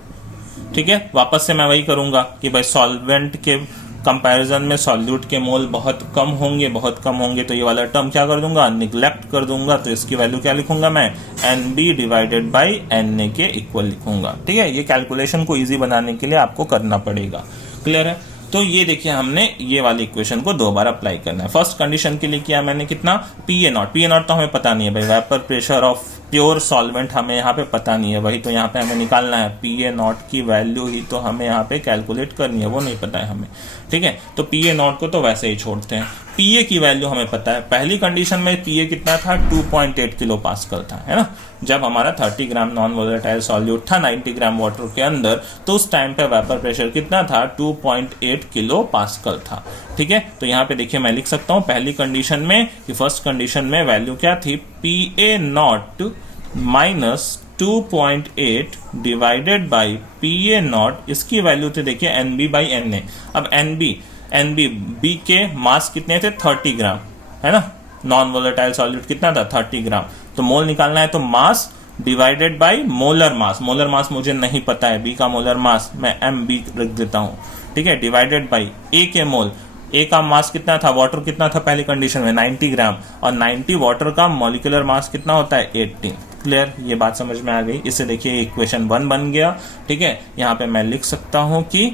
ठीक है, वापस से मैं वही करूंगा कि भाई सॉल्वेंट के कंपैरिजन में सॉल्यूट के मोल बहुत कम होंगे, तो ये वाला टर्म क्या कर दूंगा, निगलेक्ट कर दूंगा। तो इसकी वैल्यू क्या लिखूंगा मैं, NB डिवाइडेड बाई NA के इक्वल लिखूंगा। ठीक है, ये कैलकुलेशन को इजी बनाने के लिए आपको करना पड़ेगा। क्लियर है, तो ये देखिए हमने ये वाली इक्वेशन को 2 बार अप्लाई करना है। फर्स्ट कंडीशन के लिए किया मैंने कितना, PA0 तो हमें पता नहीं है भाई, vapour pressure of pure solvent हमें यहाँ पे पता नहीं है, वही तो यहाँ पे हमें निकालना है। PA0 की वैल्यू ही तो हमें यहाँ पे कैलकुलेट करनी है, वो नहीं पता है हमें। ठीक है, तो PA0 को तो वैसे ही छोड़ते हैं। PA की वैल्यू हमें पता है, पहली कंडीशन में PA कितना था, 2.8 किलो पास्कल था, है ना। जब हमारा 30 ग्राम नॉन वोलेटाइल सॉल्यूट था 90 ग्राम वाटर के अंदर, तो उस टाइम पे वेपर प्रेशर कितना था, 2.8 किलो पास्कल था। ठीक है, तो यहाँ पे देखिए मैं लिख सकता हूँ पहली कंडीशन में कि फर्स्ट कंडीशन में वैल्यू क्या थी, PA0 minus 2.8 divided by PA0, इसकी वैल्यू थी देखिए NB बाई NA। अब NB B के मास कितने थे, 30 ग्राम, है ना। नॉन वोलेटाइल सॉल्यूट कितना था, 30 ग्राम। तो मोल निकालना है, तो मास डिवाइडेड बाई मोलर मास मुझे नहीं पता है, बी का मोलर मास मैं MB रख देता हूं। ठीक है, डिवाइडेड बाई A के मोल, A का मास कितना था, वाटर कितना था पहली कंडीशन में 90 ग्राम, और 90 वाटर का मॉलिक्यूलर मास कितना होता है, 18। क्लियर, ये बात समझ में आ गई। इससे देखिए इक्वेशन 1 बन गया। ठीक है, यहाँ पे मैं लिख सकता हूं कि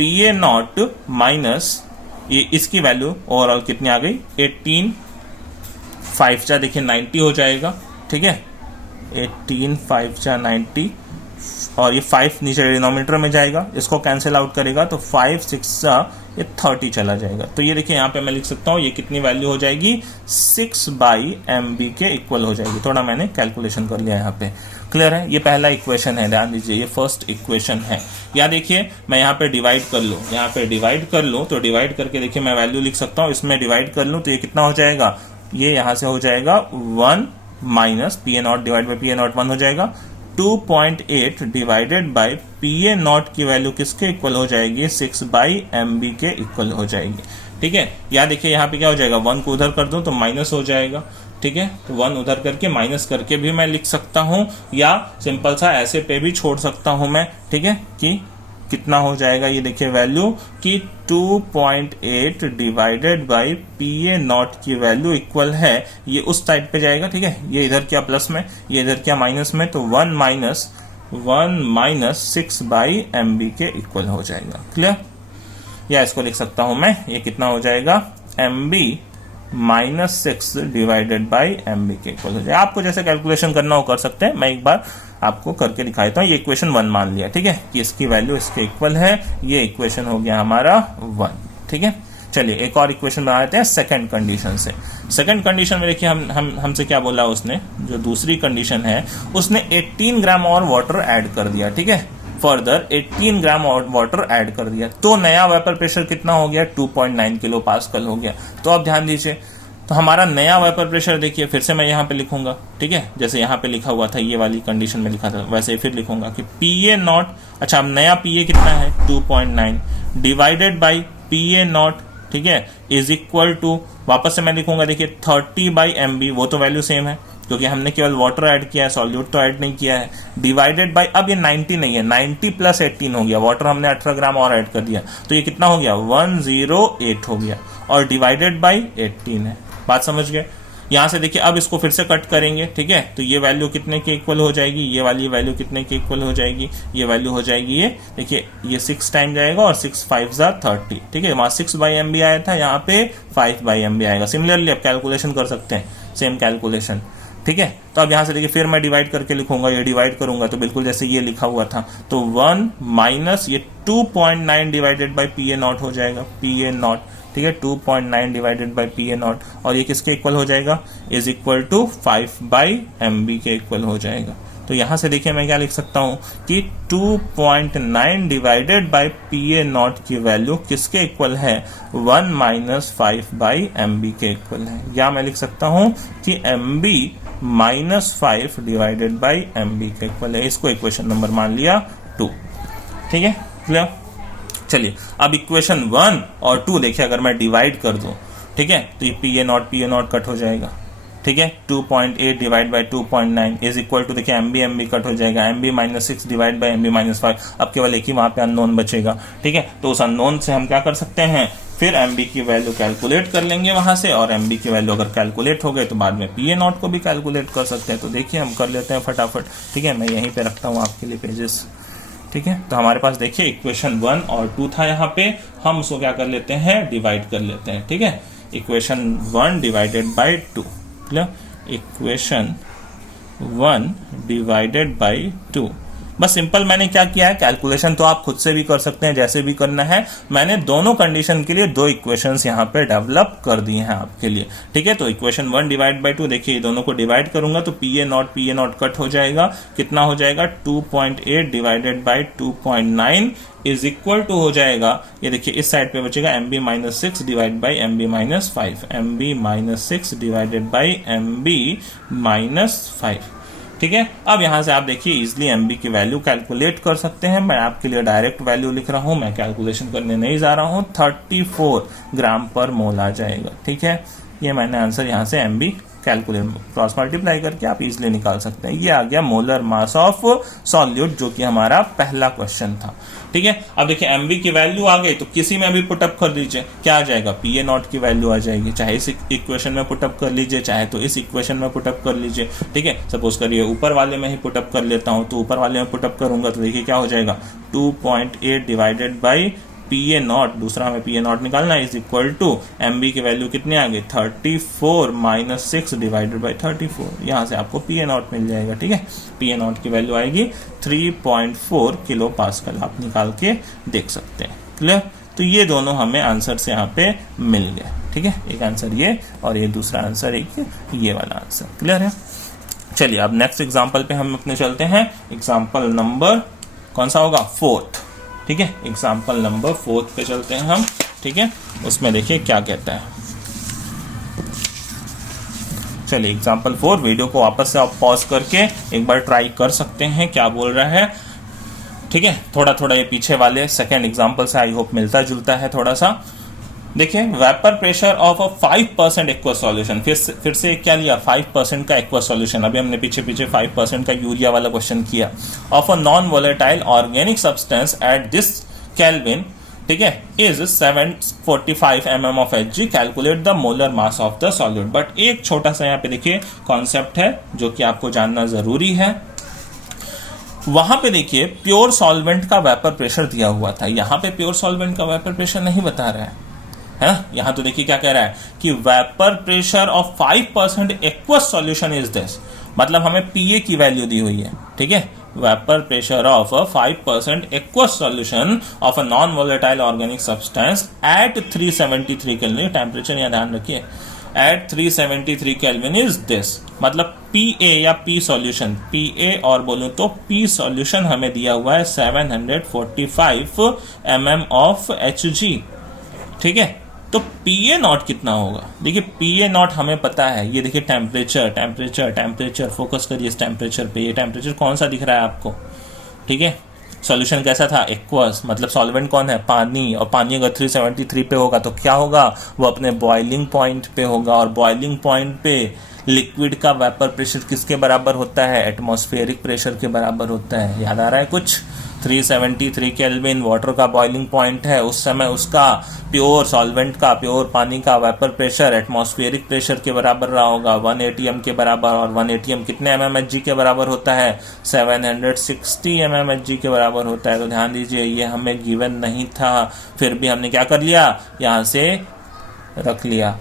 PA0 माइनस ये इसकी वैल्यू ओवरऑल कितनी आ गई, 18, 5 जा देखिए 90 हो जाएगा। ठीक है, 18 5 जा 90, और ये 5 नीचे डिनोमिनेटर में जाएगा, इसको कैंसिल आउट करेगा तो 5 6 जा ये 30 चला जाएगा। तो ये देखिए यहाँ पे मैं लिख सकता हूँ ये कितनी वैल्यू हो जाएगी, 6 बाई MB के इक्वल हो जाएगी। थोड़ा मैंने कैलकुलेशन कर लिया यहाँ पे। क्लियर है, ये पहला इक्वेशन है, ध्यान दीजिए ये फर्स्ट इक्वेशन है। या देखिए मैं यहाँ पे डिवाइड कर लूँ, यहाँ पे डिवाइड कर लूँ, तो डिवाइड करके देखिए मैं वैल्यू लिख सकता हूँ, इसमें डिवाइड कर लूँ तो ये कितना हो जाएगा, ये यहाँ से हो जाएगा 1 minus PA0 divide by PA0 1 हो जाएगा। 2.8 डिवाइडेड बाई PA0 की वैल्यू किसके इक्वल हो जाएगी, 6 बाई MB के इक्वल हो जाएगी। ठीक है, या देखिए यहाँ पे क्या हो जाएगा, 1 को उधर कर दूं तो माइनस हो जाएगा। ठीक है, तो 1 उधर करके माइनस करके भी मैं लिख सकता हूं, या सिंपल सा ऐसे पे भी छोड़ सकता हूं मैं। ठीक है, कि कितना हो जाएगा, ये देखिए वैल्यू कि 2.8 डिवाइडेड बाई PA0 की वैल्यू इक्वल है, ये उस साइड पे जाएगा। ठीक है, ये इधर क्या प्लस में, ये इधर क्या माइनस में, तो 1 माइनस 6 बाई MB के इक्वल हो जाएगा। क्लियर, या इसको लिख सकता हूं मैं, ये कितना हो जाएगा, MB minus 6 divided by MB के इक्वल हो जाएगा। आपको जैसे कैलकुलेशन करना हो कर सकते हैं, मैं एक बार आपको करके दिखा देता हूं। ये इक्वेशन 1 मान लिया, ठीक है, कि इसकी वैल्यू इसके इक्वल है, ये इक्वेशन हो गया हमारा 1। ठीक है, चलिए एक और इक्वेशन बना लेते हैं सेकंड कंडीशन से। सेकंड कंडीशन में देखिए हमसे क्या बोला उसने, जो दूसरी कंडीशन है उसने 18 ग्राम और वाटर ऐड कर दिया। ठीक है, फर्दर 18 ग्राम और वाटर ऐड कर दिया, तो नया वेपर प्रेशर कितना हो गया, 2.9 किलो पास्कल हो गया। तो अब ध्यान दीजिए, तो हमारा नया वेपर प्रेशर देखिए फिर से मैं यहाँ पे लिखूंगा। ठीक है, जैसे यहाँ पे लिखा हुआ था, ये वाली कंडीशन में लिखा था, वैसे ही फिर लिखूंगा कि PA0, अच्छा अब नया PA कितना है, 2.9 डिवाइडेड बाई PA0, ठीक है, इज इक्वल टू, वापस से मैं लिखूंगा देखिए 30 बाई MB, वो तो वैल्यू सेम है क्योंकि हमने केवल वाटर ऐड किया है, सॉल्यूट तो ऐड नहीं किया है, डिवाइडेड बाई, अब ये 90 नहीं है, 90 प्लस 18 हो गया, वाटर हमने 18 ग्राम और ऐड कर दिया, तो ये कितना हो गया, 108 हो गया, और डिवाइडेड बाई 18 है। बात समझ गए। यहां से देखिए अब इसको फिर से कट करेंगे, ठीक है, तो ये वैल्यू कितने के इक्वल हो जाएगी, ये वाली वैल्यू कितने के इक्वल हो जाएगी, ये वैल्यू हो जाएगी ये देखिए ये 6 टाइम जाएगा और 6 5 30, ठीक है, वहां 6/MB आया था, यहाँ पे 5/MB आएगा। सिमिलरली आप कैलकुलेशन कर सकते हैं, सेम कैलकुलेशन, ठीक है। तो अब यहां से देखिए फिर मैं डिवाइड करके लिखूंगा, ये डिवाइड करूंगा तो बिल्कुल जैसे ये लिखा हुआ था, तो 1 माइनस ये 2.9 डिवाइडेड बाई PA0 हो जाएगा, PA0, ठीक है, 2.9 डिवाइडेड बाई PA0, और ये किसके इक्वल हो जाएगा, इज इक्वल टू 5/MB के इक्वल हो जाएगा। तो यहां से देखिए मैं क्या लिख सकता हूं कि 2.9 डिवाइडेड बाई PA0 की वैल्यू किसके इक्वल है, 1 माइनस 5/MB के इक्वल है, या मैं लिख सकता हूं कि MB minus 5 divided by MB के इक्वल है। इसको इक्वेशन नंबर मान लिया 2, ठीक है, क्लियर। चलिए अब इक्वेशन 1 और 2 देखिए अगर मैं डिवाइड कर दूं, ठीक है, तो ये PA0 कट हो जाएगा, ठीक है, 2.8 divide by 2.9 is equal to देखिए MB कट हो जाएगा, MB minus 6 divide by MB minus 5, अब केवल एक ही वहां पे अननोन बचेगा, ठीक है। तो उस अननोन से हम क्या कर सकते हैं, फिर MB की वैल्यू कैलकुलेट कर लेंगे वहां से, और MB की वैल्यू अगर कैलकुलेट हो गए तो बाद में PA0 को भी कैलकुलेट कर सकते हैं। तो देखिए हम कर लेते हैं फटाफट, ठीक है, मैं यहीं पे रखता हूं आपके लिए पेजेस, ठीक है। तो हमारे पास देखिए इक्वेशन 1 और 2 था, यहाँ पे हम उसको क्या कर लेते हैं, डिवाइड कर लेते हैं, ठीक है। Equation 1 divided by 2, equation 1 divided by 2, बस सिंपल मैंने क्या किया है, कैलकुलेशन तो आप खुद से भी कर सकते हैं, जैसे भी करना है, मैंने दोनों कंडीशन के लिए 2 इक्वेशंस यहाँ पे डेवलप कर दिए हैं आपके लिए, ठीक है। तो इक्वेशन 1 डिवाइड बाई 2 देखिए, दोनों को डिवाइड करूंगा तो PA0 कट हो जाएगा, कितना हो जाएगा, 2.8 divided by 2.9 is equal to हो जाएगा, ये देखिए इस साइड पे बचेगा MB minus 6 divide by MB minus 5, MB minus 6 divided by MB minus 5, ठीक है। अब यहां से आप देखिए इजिली MB की वैल्यू कैलकुलेट कर सकते हैं, मैं आपके लिए डायरेक्ट वैल्यू लिख रहा हूं, मैं कैलकुलेशन करने नहीं जा रहा हूं, 34 ग्राम पर मोल आ जाएगा, ठीक है। ये मैंने आंसर यहां से MB कैलकुलेट क्रॉस मल्टीप्लाई करके आप इजिली निकाल सकते हैं। ये आ गया मोलर मास ऑफ सॉल्यूट, जो कि हमारा पहला क्वेश्चन था, ठीक है। अब देखिए MB की वैल्यू आ गई तो किसी में भी पुटअप कर दीजिए, क्या आ जाएगा, PA0 की वैल्यू आ जाएगी, चाहे इस इक्वेशन में पुटअप कर लीजिए, चाहे तो इस इक्वेशन में पुटअप कर लीजिए, ठीक है। सपोज करिए ऊपर वाले में ही पुटअप कर लेता हूं, तो ऊपर वाले में पुटअप करूंगा तो देखिए क्या हो जाएगा, 2.8 डिवाइडेड बाई PA0, दूसरा हमें PA0 निकालना, इज इक्वल टू MB की वैल्यू कितनी आ गई, 34 माइनस 6 डिवाइडेड बाई 34, यहां से आपको PA0 मिल जाएगा, ठीक है। PA0 की वैल्यू आएगी 3.4 किलो पास्कल, आप निकाल के देख सकते हैं, क्लियर। तो ये दोनों हमें आंसर से यहाँ पे मिल गए, ठीक है, एक आंसर ये और ये दूसरा आंसर एक ये वाला आंसर, क्लियर है। चलिए अब नेक्स्ट एग्जाम्पल पे हम अपने चलते हैं, एग्जाम्पल नंबर कौन सा होगा, 4th, ठीक है, एग्जाम्पल नंबर 4th पे चलते हैं हम, ठीक है। उसमें देखिए क्या कहता है, चलिए एग्जाम्पल 4, वीडियो को वापस से आप पॉज करके एक बार ट्राई कर सकते हैं क्या बोल रहा है, ठीक है। थोड़ा थोड़ा ये पीछे वाले सेकेंड एग्जाम्पल से आई होप मिलता जुलता है थोड़ा सा। देखिए vapour pressure of a 5% aqueous solution, फिर से क्या लिया, 5% का एक्वस सॉल्यूशन, अभी हमने पीछे 5% का यूरिया वाला क्वेश्चन किया, of a non volatile organic substance at this kelvin, ठीक है, is 745 mm of Hg, calculate the molar mass of the solute. But एक छोटा सा यहाँ पे देखिए कॉन्सेप्ट है जो कि आपको जानना जरूरी है, वहां पे देखिए प्योर सॉल्वेंट का वेपर प्रेशर दिया हुआ था, यहाँ पे प्योर सॉल्वेंट का वेपर प्रेशर नहीं बता रहा है, यहां तो देखिए क्या कह रहा है कि vapour pressure of 5% aqueous solution is this, मतलब हमें PA की वैल्यू दी हुई है, ठीक है। Vapour pressure of 5% aqueous solution of a non volatile organic substance eight 373 kelvin, temperature यहां ध्यान रखिए, एट 373 केल्विन इज दिस, मतलब PA या P सॉल्यूशन, PA और बोलूं तो P सॉल्यूशन हमें दिया हुआ है 745 mm ऑफ Hg, ठीक है। तो PA0 कितना होगा, देखिए PA0 हमें पता है, ये देखिए टेम्परेचर, फोकस करिए इस टेम्परेचर पे, ये टेम्परेचर कौन सा दिख रहा है आपको, ठीक है। सॉल्यूशन कैसा था, एक्वस, मतलब सॉल्वेंट कौन है, पानी, और पानी अगर 373 पे होगा तो क्या होगा, वो अपने बॉइलिंग पॉइंट पे होगा, और बॉइलिंग पॉइंट पे लिक्विड का वेपर प्रेशर किसके बराबर होता है? एटमॉस्फेरिक प्रेशर के बराबर होता है। याद आ रहा है कुछ? 373 केल्विन वाटर का बॉइलिंग पॉइंट है, उस समय उसका प्योर सॉल्वेंट का, प्योर पानी का वेपर प्रेशर एटमॉस्फेरिक प्रेशर के बराबर रहा होगा, 1 atm के बराबर। और 1 atm कितने mmHg के बराबर होता है? 760 mmHg के बराबर होता है। तो ध्यान दीजिए, ये हमें गिवन नहीं था, फिर भी हमने क्या कर लिया, यहां से रख लिया।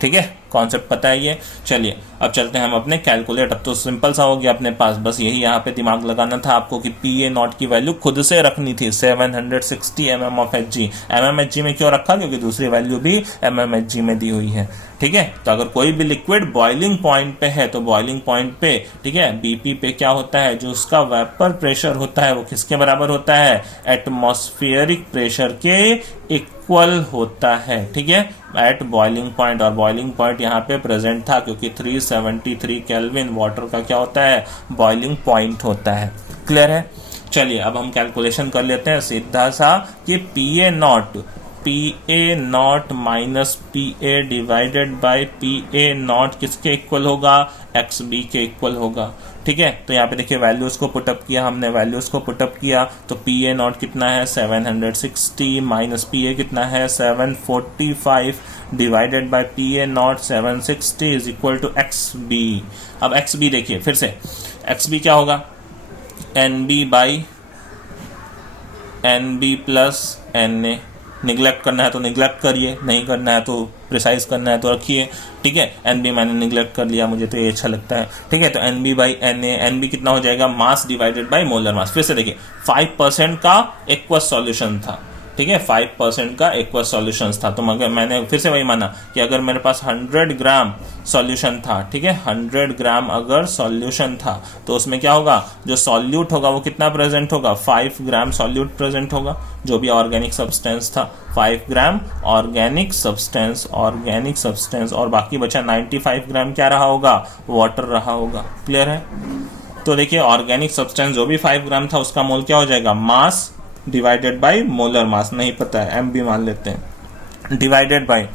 ठीक है, कॉन्सेप्ट पता है ये। चलिए अब चलते हैं हम अपने कैलकुलेट। अब तो सिंपल सा हो गया अपने पास, बस यही यहाँ पे दिमाग लगाना था आपको कि PA0 की वैल्यू खुद से रखनी थी 760 mmHg। mmHg में क्यों रखा? क्योंकि दूसरी वैल्यू भी mmHg में दी हुई है। ठीक है, तो अगर कोई भी लिक्विड बॉइलिंग पॉइंट पे है तो बॉइलिंग पॉइंट पे, ठीक है, BP पे क्या होता है, जो उसका वेपर प्रेशर होता है वो किसके बराबर होता है? एटमॉस्फेरिक प्रेशर के इक्वल होता है। ठीक है, एट बॉइलिंग पॉइंट। और बॉइलिंग पॉइंट यहाँ पे प्रेजेंट था क्योंकि 373 केल्विन वाटर का क्या होता है? बॉइलिंग पॉइंट होता है। क्लियर है? चलिए अब हम कैलकुलेशन कर लेते हैं सीधा सा कि PA0 minus PA divided by PA0 किसके इक्वल होगा? XB के इक्वल होगा। ठीक है, तो यहाँ पे देखिए वैल्यूज को पुटअप किया हमने, वैल्यूज को पुटअप किया तो PA0 कितना है? 760 माइनस PA कितना है? 745 divided by PA0 760 is equal to XB। अब XB देखिए फिर से, XB क्या होगा? NB by NB plus NA। Neglect करना है तो निगलेक्ट करिए, नहीं करना है तो प्रिसाइज करना है तो रखिए। ठीक है, NB मैंने निगलेक्ट कर लिया, मुझे तो ये अच्छा लगता है। ठीक है, तो NB बाई NA, NB कितना हो जाएगा? मास डिवाइडेड बाई मोलर मास। फिर से देखिए 5% का एक्वस सॉल्यूशन था। ठीक है, 5% का एक्वस सॉल्यूशन था। तो मगर मैंने फिर से वही माना कि अगर मेरे पास 100 ग्राम सॉल्यूशन था, ठीक है, 100 ग्राम अगर सॉल्यूशन था तो उसमें क्या होगा? जो सॉल्यूट होगा वो कितना प्रेजेंट होगा? 5 ग्राम सॉल्यूट प्रेजेंट होगा, जो भी ऑर्गेनिक सब्सटेंस था। 5 ग्राम ऑर्गेनिक सब्सटेंस और बाकी बचा 95 ग्राम क्या रहा होगा? वाटर रहा होगा। क्लियर है? तो देखिए ऑर्गेनिक सब्सटेंस जो भी 5 ग्राम था उसका मोल क्या हो जाएगा? मास डिवाइडेड बाय मोलर मास, नहीं पता है MB मान लेते हैं, डिवाइडेड बाय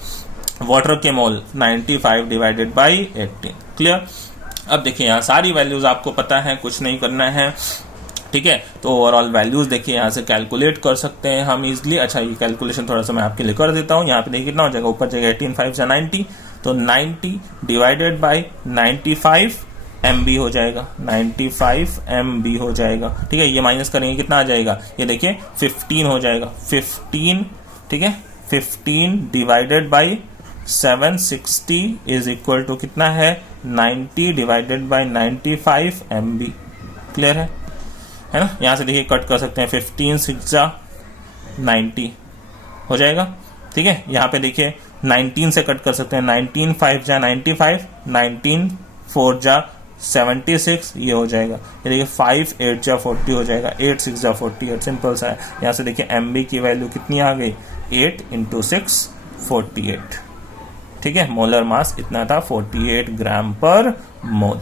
वाटर के मोल 95 डिवाइडेड बाय 18। क्लियर? अब देखिए यहाँ सारी वैल्यूज आपको पता है, कुछ नहीं करना है। ठीक है, तो ओवरऑल वैल्यूज देखिए यहाँ से कैलकुलेट कर सकते हैं हम इजिली। अच्छा, ये कैलकुलेशन थोड़ा सा मैं आपके लिए कर देता हूँ। यहाँ पे देखिए कितना हो जाएगा? ऊपर जाएगा 18 5 से 90, तो 90 डिवाइडेड बाय 95 MB हो जाएगा, 95 MB हो जाएगा। ठीक है, ये माइनस करेंगे कितना आ जाएगा? ये देखिए 15 हो जाएगा, 15। ठीक है, 15 divided by 760 is equal to कितना है? 90 डिवाइडेड बाई 95 MB। क्लियर है ना? यहां से देखिए कट कर सकते हैं, 15 6 जा 90 हो जाएगा। ठीक है, यहाँ पे देखिए 19 से कट कर सकते हैं, 19 5 जा 95, 19 4 जा 76, ये हो जाएगा। ये देखिए 5 8 जा 40 हो जाएगा, 8 6 जा 48। सिंपल सा है। यहाँ से देखिए MB की वैल्यू कितनी आ गई? 8 × 6 48। ठीक है, मोलर मास इतना था 48 ग्राम पर मोल।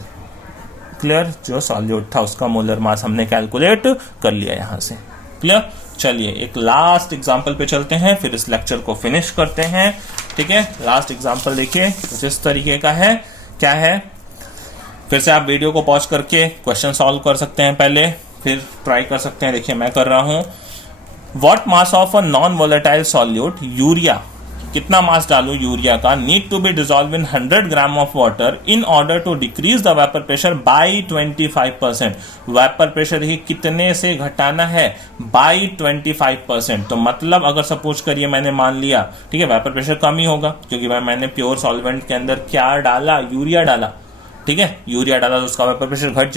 क्लियर? जो सॉल्यूट था उसका मोलर मास हमने कैलकुलेट कर लिया यहाँ से। क्लियर? चलिए एक लास्ट एग्जांपल पे चलते हैं, फिर इस लेक्चर को फिनिश करते हैं। ठीक है, लास्ट एग्जांपल देखिए कुछ इस तरीके का है। क्या है? फिर से आप वीडियो को पॉज करके क्वेश्चन सॉल्व कर सकते हैं पहले, फिर ट्राई कर सकते हैं। देखिए मैं कर रहा हूं। What mass of a non volatile solute urea, कितना मास डालू यूरिया का, need to be dissolve in 100 gram of water in order to decrease the vapour pressure by 25%। Vapour pressure ही कितने से घटाना है? बाई 25%। तो मतलब अगर सपोज करिए मैंने मान लिया, ठीक है, वेपर प्रेशर कम ही होगा क्योंकि मैंने प्योर सॉल्वेंट के अंदर क्या डाला? यूरिया डाला। ठीक है, यूरिया डाला तो उसका वेपर प्रेशर घट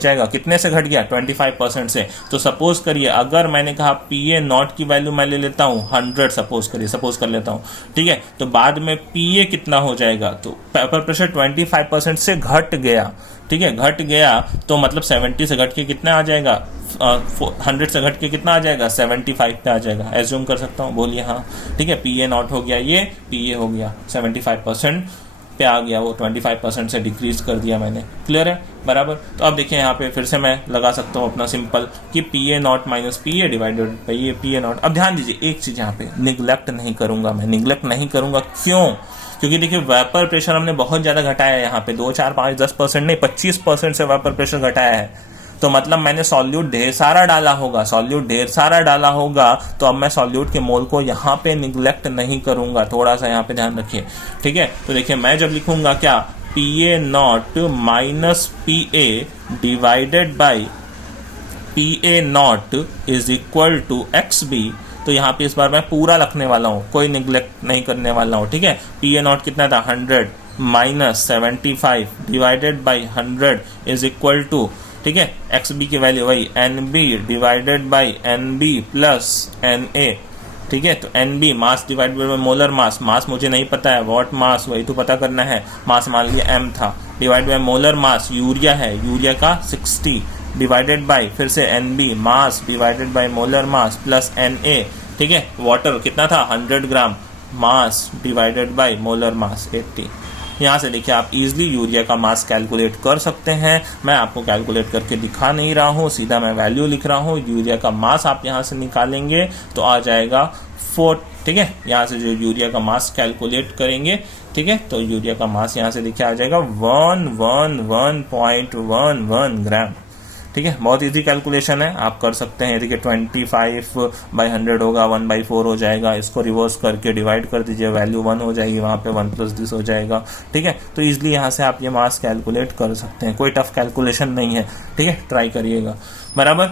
जाएगा। कितने से घट गया? 25% से। तो सपोज करिए अगर मैंने कहा PA0 की वैल्यू मैं ले लेता हूं 100, सपोज कर लेता हूं। ठीक है, तो बाद में PA कितना हो जाएगा? तो वेपर प्रेशर 25% से घट गया। ठीक है, घट गया तो मतलब 70 से घट के कितना आ जाएगा? 100 से घट के कितना आ जाएगा? 75 पे आ जाएगा। एज्यूम कर सकता हूँ, बोलिए हाँ। ठीक है, PA0 हो गया, ये PA हो गया, 75% पे आ गया, वो 25% से डिक्रीज कर दिया मैंने। क्लियर है? बराबर। तो अब देखिए यहाँ पे फिर से मैं लगा सकता हूँ अपना सिंपल कि PA0 minus PA divided by ये PA0। अब ध्यान दीजिए एक चीज यहाँ पे निगलेक्ट नहीं करूंगा मैं, क्यों? क्योंकि देखिए वेपर प्रेशर हमने बहुत ज्यादा घटाया है यहाँ पे, 2, 4, 5, 10% नहीं 25% से वेपर प्रेशर घटाया है। तो मतलब मैंने सॉल्यूट ढेर सारा डाला होगा, तो अब मैं सॉल्यूट के मोल को यहाँ पे निग्लेक्ट नहीं करूंगा, थोड़ा सा यहाँ पे ध्यान रखिए। ठीक है, तो देखिए मैं जब लिखूंगा क्या, PA0 minus PA divided by PA0 is equal to XB, तो यहाँ पे इस बार मैं पूरा रखने वाला हूँ, कोई निग्लेक्ट नहीं करने वाला हूँ। ठीक है, PA0 कितना था 100 minus 75 divided by 100 is equal to, ठीक है, XB की वैल्यू वही NB divided by NB plus NA। ठीक है, तो NB mass divided by molar mass, mass मुझे नहीं पता है, वॉट मास वही तो पता करना है, मास मान लिया M था, divide by molar mass urea है, यूरिया का 60 डिवाइडेड बाई फिर से NB mass divided by molar mass plus NA। ठीक है, वाटर कितना था 100 gram, mass divided by molar mass 80। यहाँ से देखिए आप इजीली यूरिया का मास कैलकुलेट कर सकते हैं। मैं आपको कैलकुलेट करके दिखा नहीं रहा हूँ, सीधा मैं वैल्यू लिख रहा हूँ। यूरिया का मास आप यहाँ से निकालेंगे तो आ जाएगा 4। ठीक है, यहाँ से जो यूरिया का मास कैलकुलेट करेंगे, ठीक है, तो यूरिया का मास यहाँ से देखिए आ जाएगा 111.11 ग्राम। ठीक है, बहुत इजी कैलकुलेशन है, आप कर सकते हैं। देखिए 25/100 होगा, 1/4 हो जाएगा, इसको रिवर्स करके डिवाइड कर दीजिए, वैल्यू 1 हो जाएगी, वहां पे 1 प्लस दिस हो जाएगा। ठीक है, तो इजीली यहाँ से आप ये मास कैलकुलेट कर सकते हैं, कोई टफ कैलकुलेशन नहीं है। ठीक है, ट्राई करिएगा, बराबर।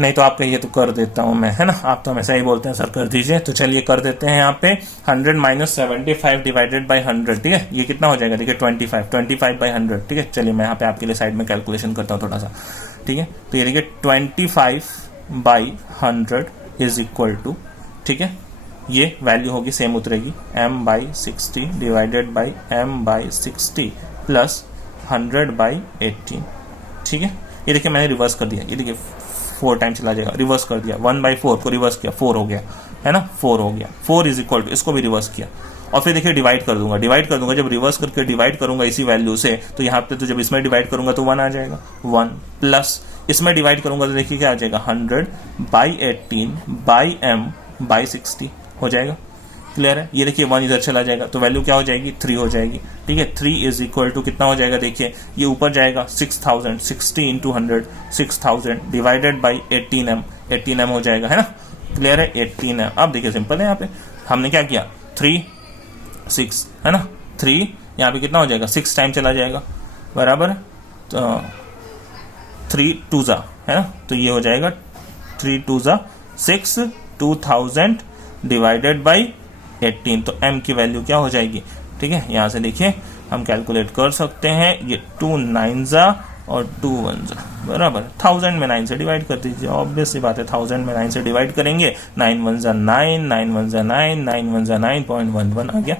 नहीं तो आप कहिए तो कर देता हूं मैं, है ना, आप तो हमेशा ही बोलते हैं सर कर दीजिए, तो चलिए कर देते हैं। यहाँ पे 100 माइनस 75 डिवाइडेड बाई 100, ठीक है, ये कितना हो जाएगा, देखिए 25/100। ठीक है, चलिए मैं यहाँ पे आपके लिए साइड में कैलकुलेशन करता हूँ थोड़ा सा। ठीक है, तो ये देखिए 25/100 इज इक्वल टू, ठीक है, ये वैल्यू होगी सेम उतरेगी M/60 divided by M/60 plus 100/18। ठीक है, ये देखिए मैंने रिवर्स कर दिया, ये देखिए 4 टाइम चला जाएगा, रिवर्स कर दिया, 1/4 को रिवर्स किया, 4 हो गया, है ना, 4 हो गया। 4 इज इक्वल टू, इसको भी रिवर्स किया और फिर देखिए डिवाइड कर दूंगा, जब रिवर्स करके डिवाइड करूंगा इसी वैल्यू से, तो यहाँ पे तो जब इसमें डिवाइड करूंगा तो 1 आ जाएगा, 1 प्लस इसमें डिवाइड करूंगा तो देखिए क्या आ जाएगा 100/18/M/60 हो जाएगा। क्लियर है, ये देखिए 1 इधर चला जाएगा तो वैल्यू क्या हो जाएगी 3 हो जाएगी। ठीक है, 3 इज इक्वल टू कितना हो जाएगा, देखिए ये ऊपर जाएगा 6000, 60 इंटू 100 6000 डिवाइडेड बाई 18M हो जाएगा, है ना। क्लियर है, 18M। अब देखिए सिंपल है, यहाँ पे हमने क्या किया 3 6, है ना, 3 यहाँ पे कितना हो जाएगा 6 टाइम चला जाएगा, बराबर है, तो 3 2 जा, है ना, तो ये हो जाएगा 3 2 जा 6, 2000 डिवाइडेड बाई 18, तो M की वैल्यू क्या हो जाएगी। ठीक है, यहाँ से देखिए हम कैलकुलेट कर सकते हैं, ये 2 9 जा और 2 1 जा, बराबर 1000 में 9 से डिवाइड कर दीजिए, ऑब्वियस सी बात है, 1000 में 9 से डिवाइड करेंगे, 9 1 जा 9, 9 1 जा 9, 9 1 जा 9.11 आ गया।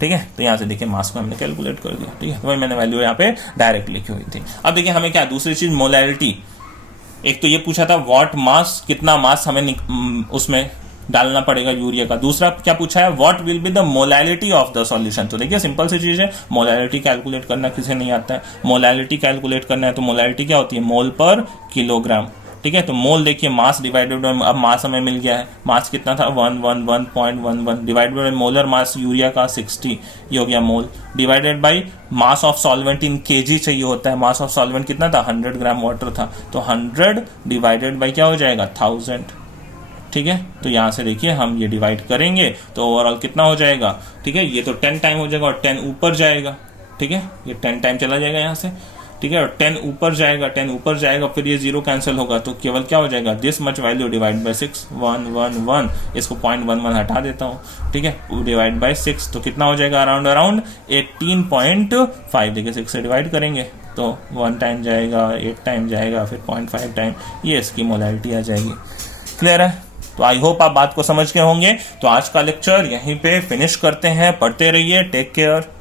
ठीक है, तो यहाँ से देखिए मास को हमने कैलकुलेट कर दिया। ठीक है, तो मैंने वैल्यू यहाँ पे डायरेक्ट लिखी हुई थी। अब देखिए हमें क्या दूसरी चीज मोलैरिटी, एक तो ये पूछा था व्हाट मास, कितना मास हमें उसमें डालना पड़ेगा यूरिया का। दूसरा क्या पूछा है, what will be the molality of the solution. तो देखिए सिंपल सी चीज है, मोलैलिटी कैलकुलेट करना किसे नहीं आता है, मोलैलिटी कैलकुलेट करना है तो मोलैलिटी क्या होती है, मोल पर किलोग्राम। ठीक है, तो मोल देखिए मास डिवाइडेड बाय, अब मास हमें मिल गया है, मास कितना था 111.11 divided by molar mass urea का 60, ये हो गया mole, divided by mass of solvent in KG चाहिए होता है, मास ऑफ सॉल्वेंट कितना था 100 ग्राम वाटर था, तो 100 डिवाइडेड बाय क्या हो जाएगा 1000। ठीक है, तो यहां से देखिए हम ये डिवाइड करेंगे तो ओवरऑल कितना हो जाएगा। ठीक है, ये तो 10 टाइम हो जाएगा और 10 ऊपर जाएगा। ठीक है, ये 10 टाइम चला जाएगा यहाँ से। ठीक है, और 10 ऊपर जाएगा, फिर ये 0 कैंसिल होगा तो केवल क्या हो जाएगा, this much value divide by 6, 111, इसको 0.11 हटा देता हूँ। ठीक है, डिवाइड बाय 6 तो कितना हो जाएगा, अराउंड 18.5। देखिए 6 से डिवाइड करेंगे तो 1 टाइम जाएगा, 8 टाइम जाएगा, फिर 0.5 टाइम, ये इसकी मोलैरिटी आ जाएगी। क्लियर है, तो आई होप आप बात को समझ गए होंगे। तो आज का लेक्चर यहीं पे फिनिश करते हैं, पढ़ते रहिए, टेक केयर।